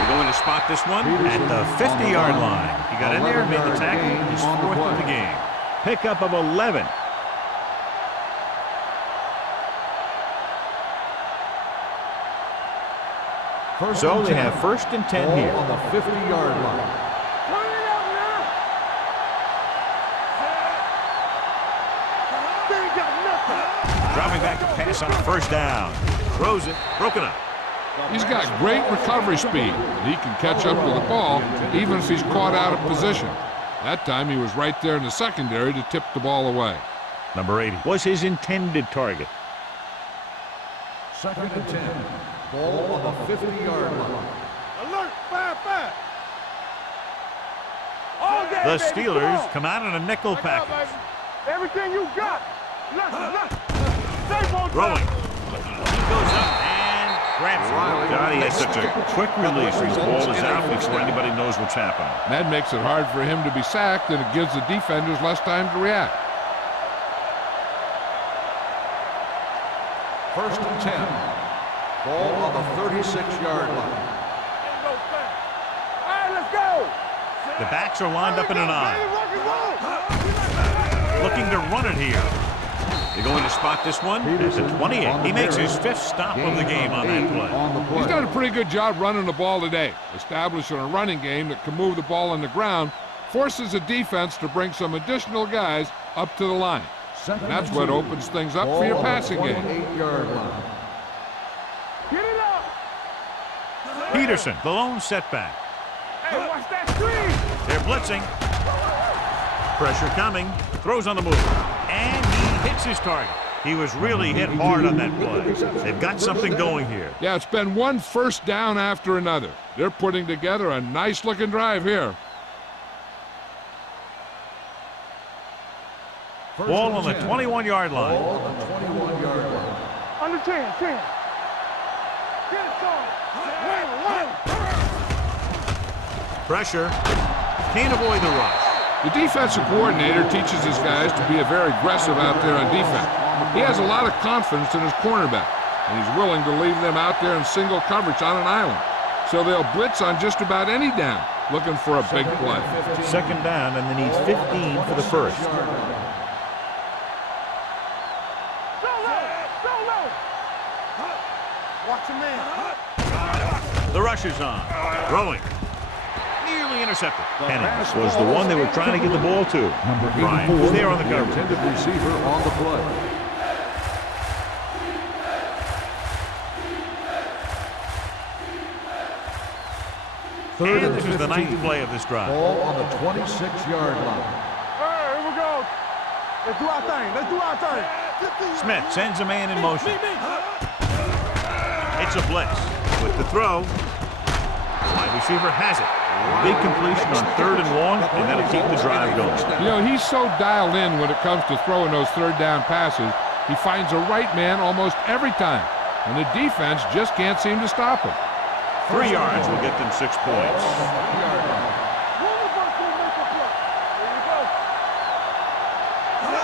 We're going to spot this one at the 50-yard line. He got in there and made the tackle. His 4th of the game. Pickup of 11. So they have 1st and 10 here. On the 50-yard line. Turn it out now. Set. They ain't got nothing. Dropping back to pass on first down. Throws it. Broken up. He's got great recovery speed, and he can catch up to the ball even if he's caught out of position. That time he was right there in the secondary to tip the ball away. Number 80 was his intended target. 2nd and 10. Ball on the 50-yard line. Alert! 5-5. The Steelers come out in a nickel package. Everything you got. Throwing. He goes up and grabs it. God, he has such a quick release. His ball is out before anybody knows what's happening. That makes it hard for him to be sacked, and it gives the defenders less time to react. 1st and 10. Ball on the 36-yard line. All right, let's go. The backs are lined up in an I. Looking to run it here. They're going to spot this one at the 28. He makes his 5th stop of the game on that play. He's done a pretty good job running the ball today, establishing a running game that can move the ball on the ground, forces the defense to bring some additional guys up to the line. And that's what opens things up for your passing game. Get it up. Peterson, the lone setback. Hey, watch that screen. They're blitzing. Pressure coming. Throws on the move. And he hits his target. He was really hit hard on that play. They've got something going here. Yeah, it's been one first down after another. They're putting together a nice-looking drive here. Ball on the 21-yard line. Under 10. Get it started. Pressure. Can't avoid the rush. The defensive coordinator teaches his guys to be very aggressive out there on defense. He has a lot of confidence in his cornerback, and he's willing to leave them out there in single coverage on an island. So they'll blitz on just about any down, looking for a big play. 2nd down, and they need 15 for the first. Watch your man. The rush is on. Throwing. Nearly intercepted. Penix was the one they were trying to get the ball to. Bryant was there on the coverage. Intended receiver on the play. And this is the 9th play of this drive. Ball on the 26-yard line. All right, here we go. Let's do our thing. Smith sends a man in motion. It's a blitz. With the throw, wide receiver has it. Big completion on 3rd and long, and that'll keep the drive going. You know, he's so dialed in when it comes to throwing those 3rd down passes. He finds a right man almost every time, and the defense just can't seem to stop him. 3 yards will get them 6 points.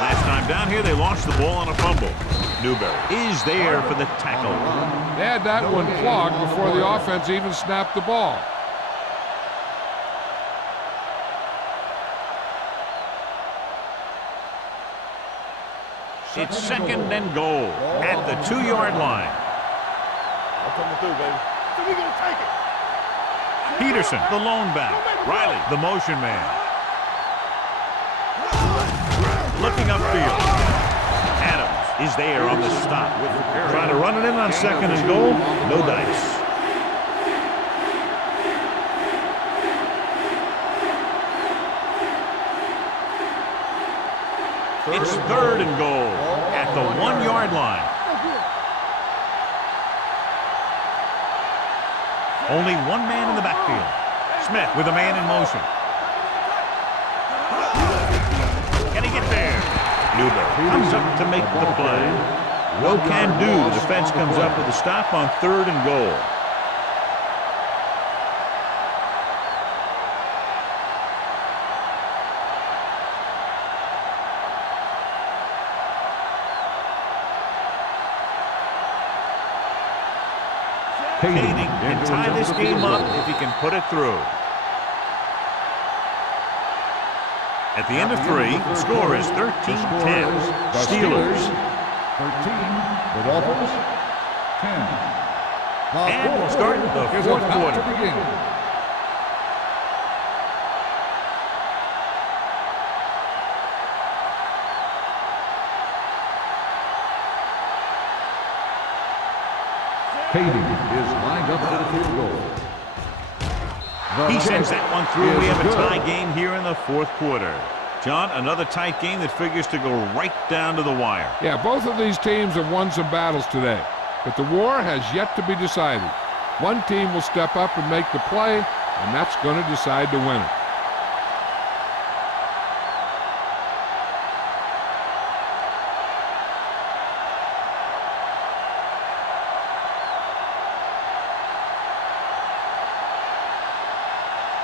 Last time down here, they lost the ball on a fumble. Newberry is there for the tackle. They had that one clogged before the offense even snapped the ball. It's 2nd and goal at the 2-yard line. I'm coming through, baby. So we're going to take it. Peterson, the lone back. Riley, the motion man. Looking upfield. Adams is there on the stop. Trying to run it in on 2nd and goal. No dice. It's 3rd and goal at the 1-yard line. Only one man in the backfield. Smith with a man in motion. Can he get there? Newberry comes up to make the play. No can do. The defense comes up with a stop on 3rd and goal. Caning can tie this game up if he can put it through. At the end of 3, the score is 13-10. Steelers. 13. The Dolphins. 10. And we'll start the 4th quarter. Hayden is lined up for the field goal. He sends that one through. We have a tie game here in the fourth quarter. John, another tight game that figures to go right down to the wire. Yeah, both of these teams have won some battles today, but the war has yet to be decided. One team will step up and make the play, and that's going to decide the winner.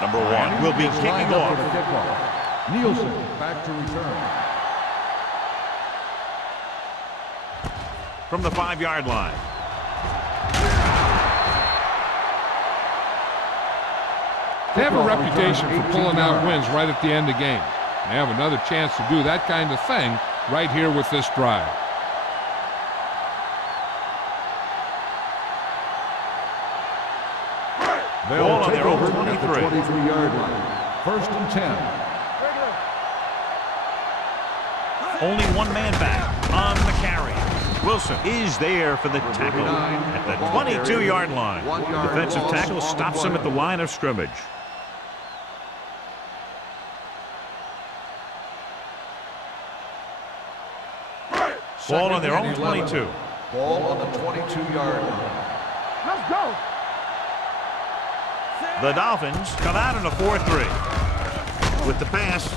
Number one will be kicking off. Nielsen back to return. From the 5-yard line. They have a reputation for pulling out wins right at the end of games. They have another chance to do that kind of thing right here with this drive. They'll take over at the 23-yard line. 1st and 10. Only one man back on the carry. Wilson is there for the tackle at the 22-yard line. The defensive tackle stops him at the line of scrimmage. Ball on their own 22. Ball on the 22-yard line. Let's go. The Dolphins come out in a 4-3. With the pass,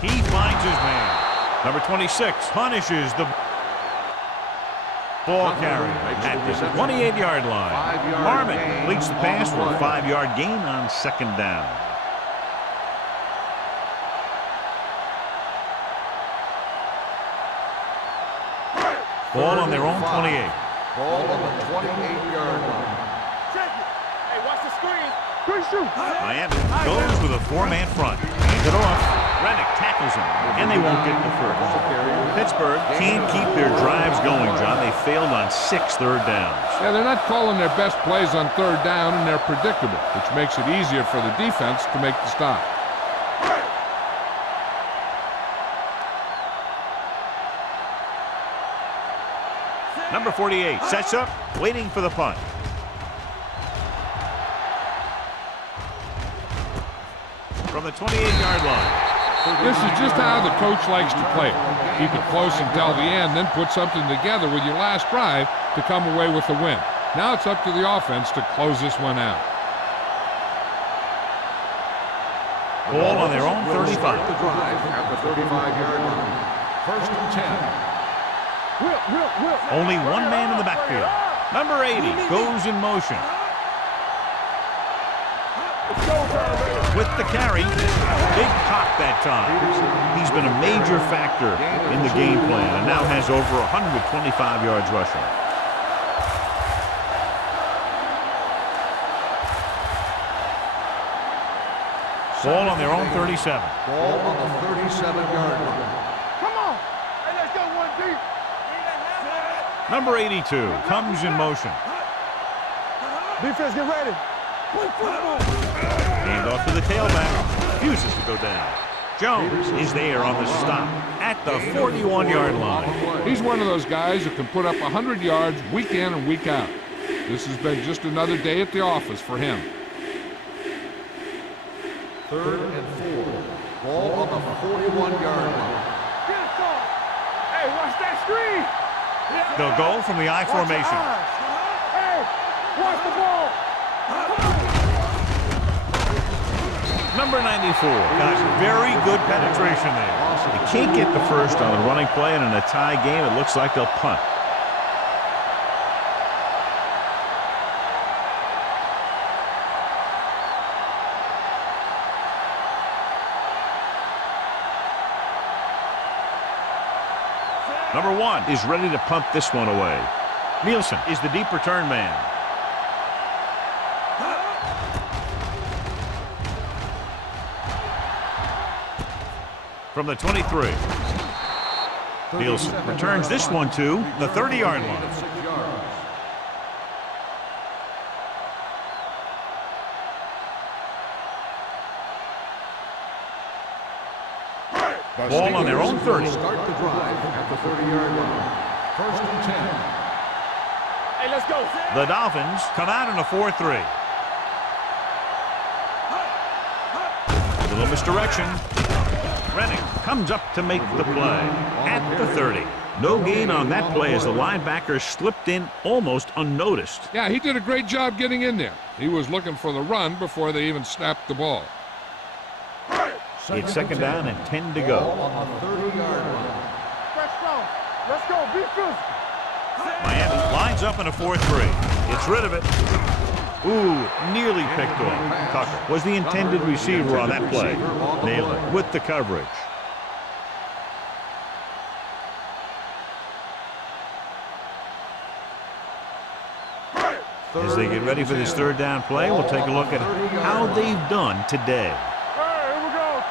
he finds his man. Number 26 punishes the ball carrier at the 28-yard line. Harmon completes the pass for a 5-yard gain on 2nd down. Ball on their own 28. Ball on the 28-yard line. Check it. Hey, watch the screen. Good shoot. Miami goes with a 4-man front. Hands it off. Reddick tackles him, and they won't get the first. Pittsburgh can't keep their drives going, John. They failed on 6 third downs. Yeah, they're not calling their best plays on 3rd down, and they're predictable, which makes it easier for the defense to make the stop. Number 48 sets up, waiting for the punt. From the 28-yard line. This is just how the coach likes to play it. Keep it close until the end, then put something together with your last drive to come away with the win. Now it's up to the offense to close this one out. Ball on their own 35. The drive at the 35-yard line. 1st and 10. Only one man in the backfield. Number 80 goes in motion. With the carry, big pop that time. He's been a major factor in the game plan and now has over 125 yards rushing. Ball on their own 37. Ball on the 37-yard line. Come on. Hey, let's go one deep. Number 82 comes in motion. Defense, get ready. Hand off to the tailback. Refuses to go down. Jones is there on the stop at the 41-yard line. He's one of those guys who can put up 100 yards week in and week out. This has been just another day at the office for him. 3rd and 4. Ball on the 41-yard line. Hey, watch that screen. They'll go from the I formation. Hey, watch the ball. Number 94 got very good penetration there. They can't get the first on the running play, and in a tie game, it looks like they'll punt. Number 1 is ready to punt this one away. Nielsen is the deep return man. From the 23. Nielsen returns this one to the 30-yard line. Ball on their own 30. Start the drive at the 30-yard line. 1st and Hey, let's go. The Dolphins come out in a 4-3. A little misdirection. Rennick comes up to make the play at the 30. No gain on that play as the linebacker slipped in almost unnoticed. Yeah, he did a great job getting in there. He was looking for the run before they even snapped the ball. It's second down and 10 to go. On the 30-yard line. Fresh strong. Let's go. Be physical. Miami lines up in a 4-3. It's rid of it. Ooh, nearly picked off. Tucker was the intended receiver on that play. Nailed it with the coverage. As they get ready for this third down play, we'll take a look at how they've done today. Here we go.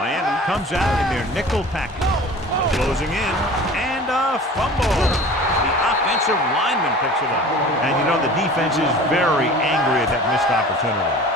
Miami comes out in their nickel package. Closing in, and a fumble. The offensive lineman picks it up. And you know the defense is very angry at that missed opportunity.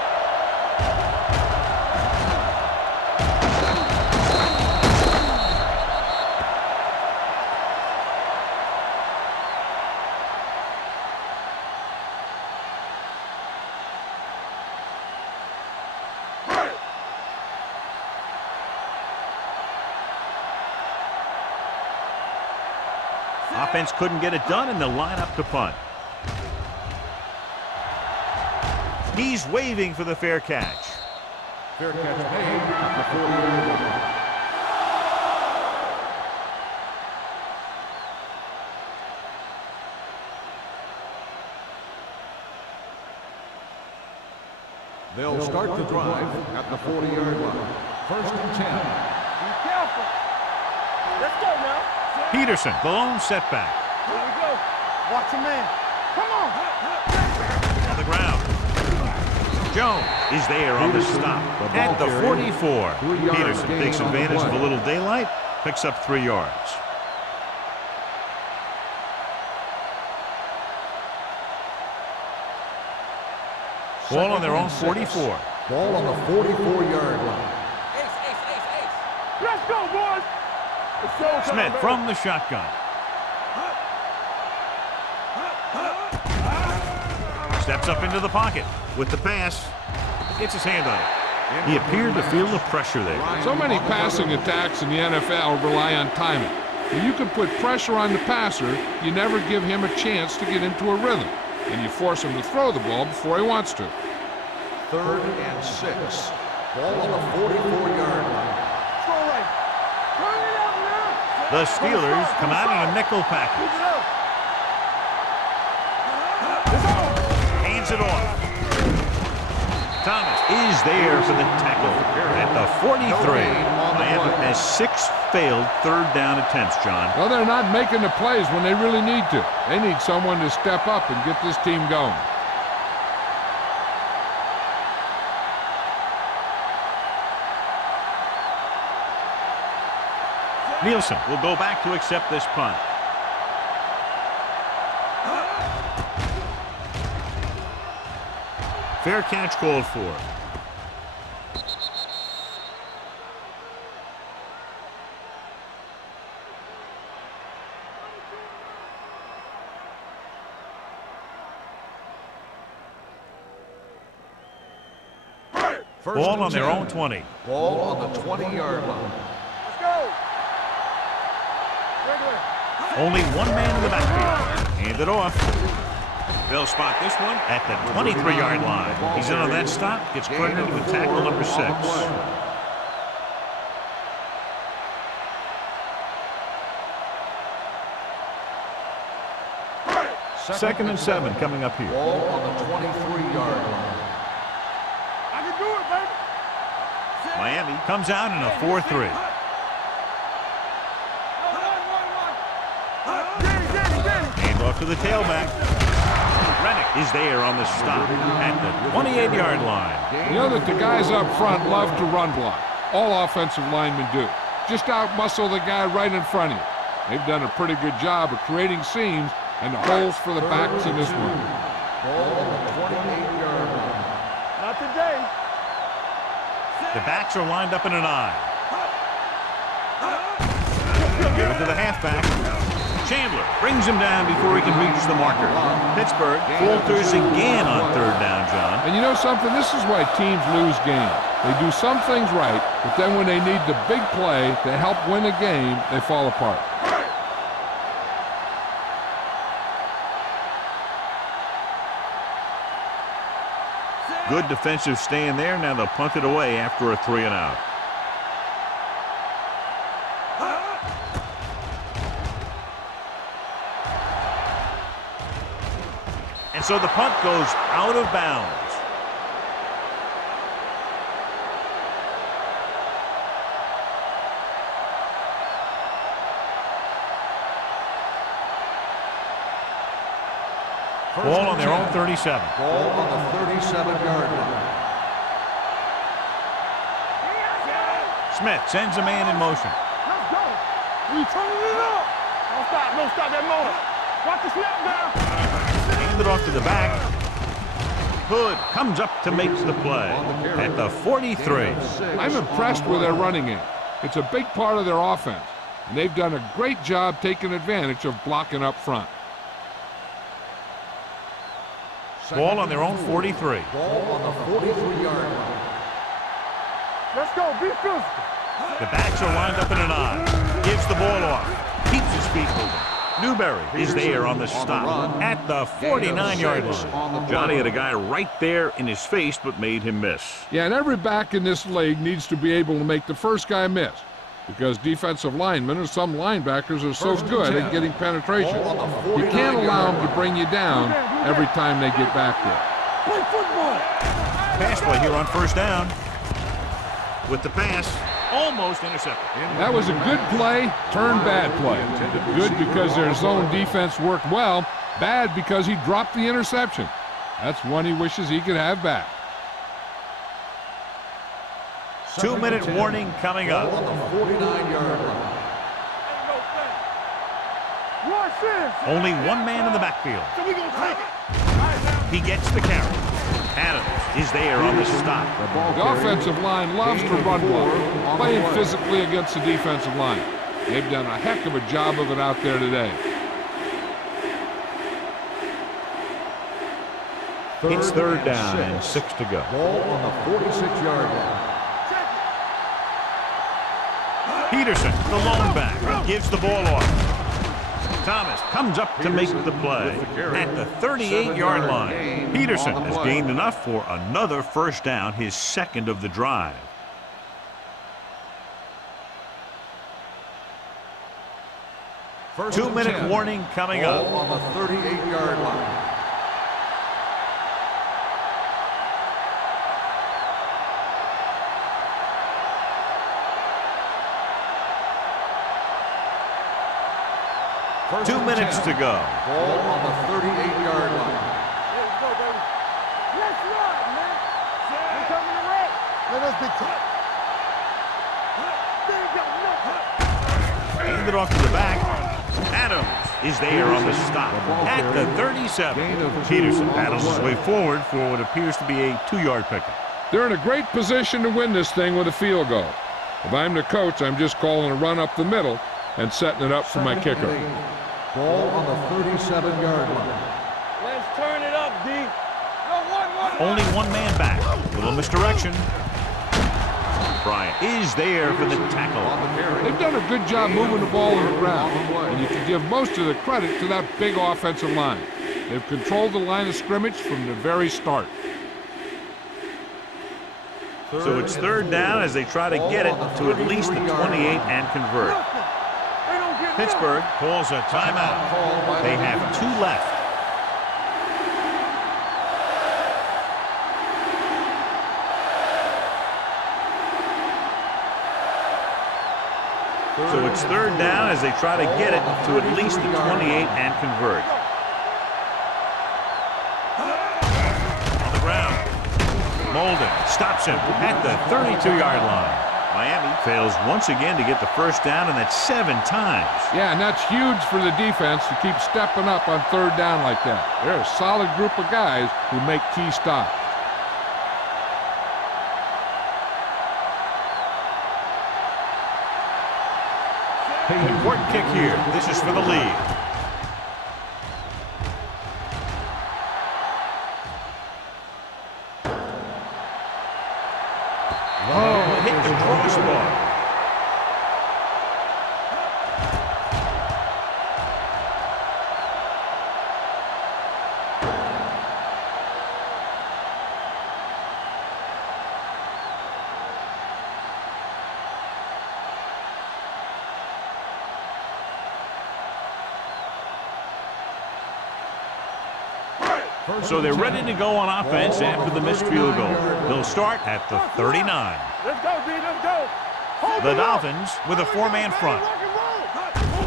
Offense couldn't get it done, and they'll line up to punt. He's waving for the fair catch. Fair catch made at the 40-yard line. They'll start the drive at the 40-yard line. First and 10. Be careful. Let's go now. Peterson, the lone setback. Here we go. Watch your man. Come on. On the ground. Jones is there on the stop at the 44. Peterson takes advantage of a little daylight, picks up 3 yards. Ball on their own 44. Ball on the 44-yard line. Let's go, boys. It's showtime, Smith baby. from the shotgun. Steps up into the pocket with the pass. Gets his hand on it. He appeared to feel the pressure there. So many passing attacks in the NFL rely on timing. When you can put pressure on the passer, you never give him a chance to get into a rhythm, and you force him to throw the ball before he wants to. 3rd and 6. Ball on the 44-yard line. Throw right. Turn it up now. The Steelers come out in a nickel package. Keep it up. Hands it off. Thomas is there for the tackle at the 43. Miami has 6 failed third down attempts, John. Well, they're not making the plays when they really need to. They need someone to step up and get this team going. Nielsen will go back to accept this punt. Fair catch called for. Ball on their own 20. Ball on the 20-yard line. Let's go. Regular. Only one man in the backfield. Hand it off. They'll spot this one at the 23-yard line. He's in on that stop. Gets credited with tackle number 6. Second and 7 coming up here. Ball on the 23-yard line. I can do it, baby. Miami comes out in a 4-3. Hand off to the tailback. Rennick is there on the stop at the 28-yard line. You know that the guys up front love to run block. All offensive linemen do. Just outmuscle the guy right in front of you. They've done a pretty good job of creating seams and the holes for the backs in this one. Ball on the 28-yard line. Not today. The backs are lined up in an I. Give it to the halfback. Chandler brings him down before he can reach the marker. Pittsburgh falters again on third down, John. And you know something? This is why teams lose games. They do some things right, but then when they need the big play to help win a game, they fall apart. Good defensive stand there. Now they'll punt it away after a 3-and-out. And so the punt goes out of bounds. Ball on their own 37. Ball on the 37-yard line. Smith sends a man in motion. Let's go. We turning it up. Don't stop that motor. Watch the snap down. Hand it off to the back. Hood comes up to make the play at the 43. I'm impressed with their running game. It's a big part of their offense, and they've done a great job taking advantage of blocking up front. Ball on their own 43. Ball on the 43-yard line. Let's go. Be physical. The backs are lined up in an I. Gives the ball off. Keeps his feet moving. Newberry is there on the stop at the 49-yard line. Johnny had a guy right there in his face but made him miss. Yeah, and every back in this league needs to be able to make the first guy miss, because defensive linemen and some linebackers are so good at getting penetration. You can't allow them to bring you down every time they get back there. Play football. Pass play here on first down. With the pass, almost intercepted. That was a good play, turned bad play. Good because their zone defense worked well, bad because he dropped the interception. That's one he wishes he could have back. 2-minute warning coming up. On the 49-yard line. Watch this. Only one man in the backfield. So we gonna take it. He gets the carry. Adams is there on the stop. The offensive line loves to run block, playing physically against the defensive line. They've done a heck of a job of it out there today. It's third down and 6 to go. Ball on the 46-yard line. Peterson, the lone back, gives the ball off. Thomas comes up to make the play at the 38-yard line. Peterson has gained enough for another first down, his second of the drive. First 2-minute warning coming Ball up. on the 38-yard line. First 2 minutes to go. Ball on the 38-yard line. Let's go, baby. Let's run, man. We coming to rock. Let us be tough. Hand it off to the back. Adams is there on the stop at the 37. Peterson battles his way forward for what appears to be a 2-yard pickup. They're in a great position to win this thing with a field goal. If I'm the coach, I'm just calling a run up the middle and setting it up for my kicker. Ball on the 37-yard line. Let's turn it up, D. No, Only one man back. Little misdirection. Bryant is there for the tackle. They've done a good job moving the ball on the ground, and you can give most of the credit to that big offensive line. They've controlled the line of scrimmage from the very start. So it's third down as they try to get it to at least the 28 and convert. Pittsburgh calls a timeout. They have 2 left. So it's third down as they try to get it to at least the 28 and convert. On the ground. Molden stops him at the 32-yard line. Miami fails once again to get the first down, and that's 7 times. Yeah, and that's huge for the defense to keep stepping up on third down like that. They're a solid group of guys who make key stops. Important kick here. This is for the lead. crossbar. So they're ready to go on offense after the missed field goal. They'll start at the 39. Let's go, D. Let's go. The Dolphins with a four-man front.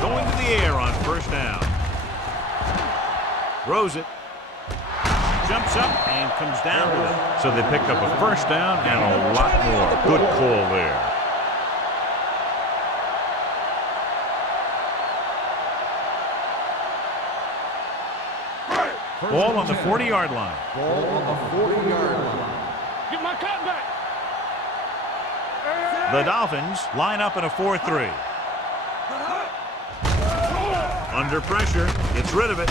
Going to the air on first down. Throws it. Jumps up and comes down with it. So they pick up a first down and a lot more. Good call there. Ball on the 40-yard line. Ball on the 40-yard line. Get my cut back. The Dolphins line up in a 4-3. Under pressure, gets rid of it.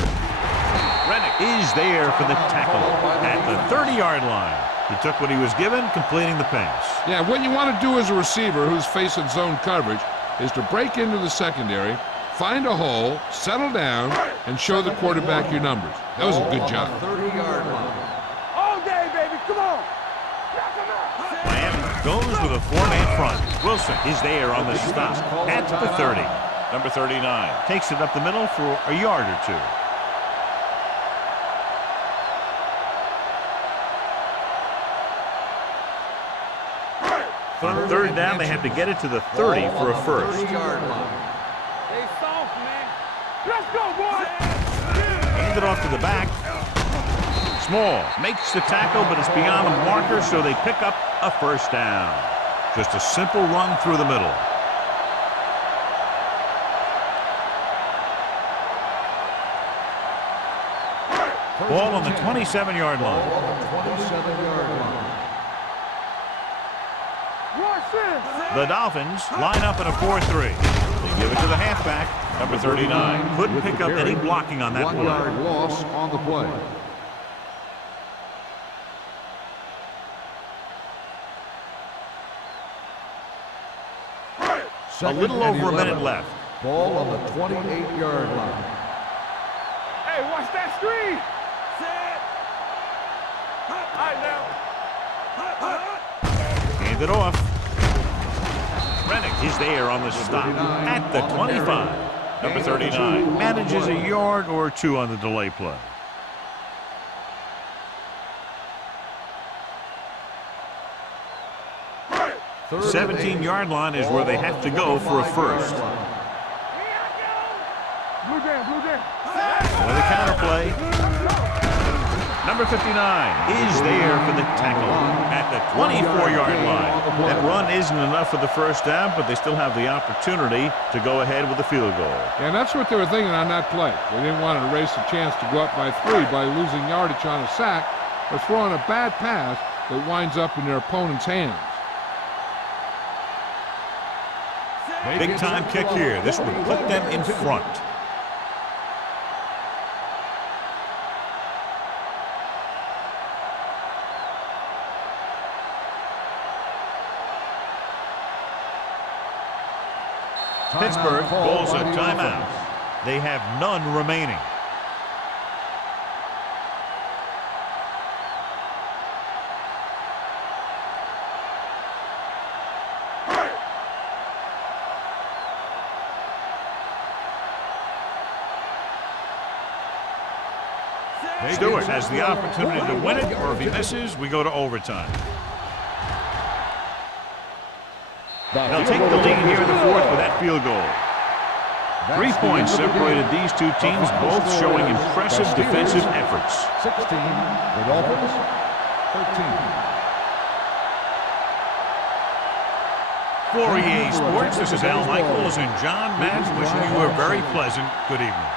Rennick is there for the tackle at the 30-yard line. He took what he was given, completing the pass. Yeah, what you want to do as a receiver who's facing zone coverage is to break into the secondary, find a hole, settle down, and show the quarterback your numbers. That was a good job. 30-yard line. All day, baby. Come on. Miami goes with a four-man front. Wilson is there on the stop at the 30. Number 39 takes it up the middle for a yard or two. On third down, they have to get it to the 30 for a first. 30-yard line. Stay soft, man. Let's go, boy. Hand it off to the back. Small makes the tackle, but it's beyond the marker, so they pick up a first down. Just a simple run through the middle. Ball on the 27-yard line. Ball on the 27-yard line. The Dolphins line up in a 4-3. They give it to the halfback, number 39. Couldn't pick up any blocking on that play. 1-yard loss on the play. A little over a minute left. Ball on the 28-yard line. Hey, watch that screen. All right, now. Hand it off. Rennick is there on the stop at the 25. Number 39 manages a yard or two on the delay play. The 17-yard line is where they have to go for a first. Blue jam, blue jam. With a counter play. Number 59 is there for the tackle at the 24-yard line. That run isn't enough for the first down, but they still have the opportunity to go ahead with the field goal. And that's what they were thinking on that play. They didn't want to erase the chance to go up by 3 by losing yardage on a sack or throwing a bad pass that winds up in their opponent's hands. Big time kick here. This would put them in front. Pittsburgh calls a timeout. They have none remaining. Stewart has the opportunity to win it, or if he misses, we go to overtime. They'll take the lead here in the fourth with that field goal. 3 points separated these two teams, both showing impressive defensive efforts. 16, the Dolphins, 13. For EA Sports, this is Al Michaels and John Madden wishing you a very pleasant good evening.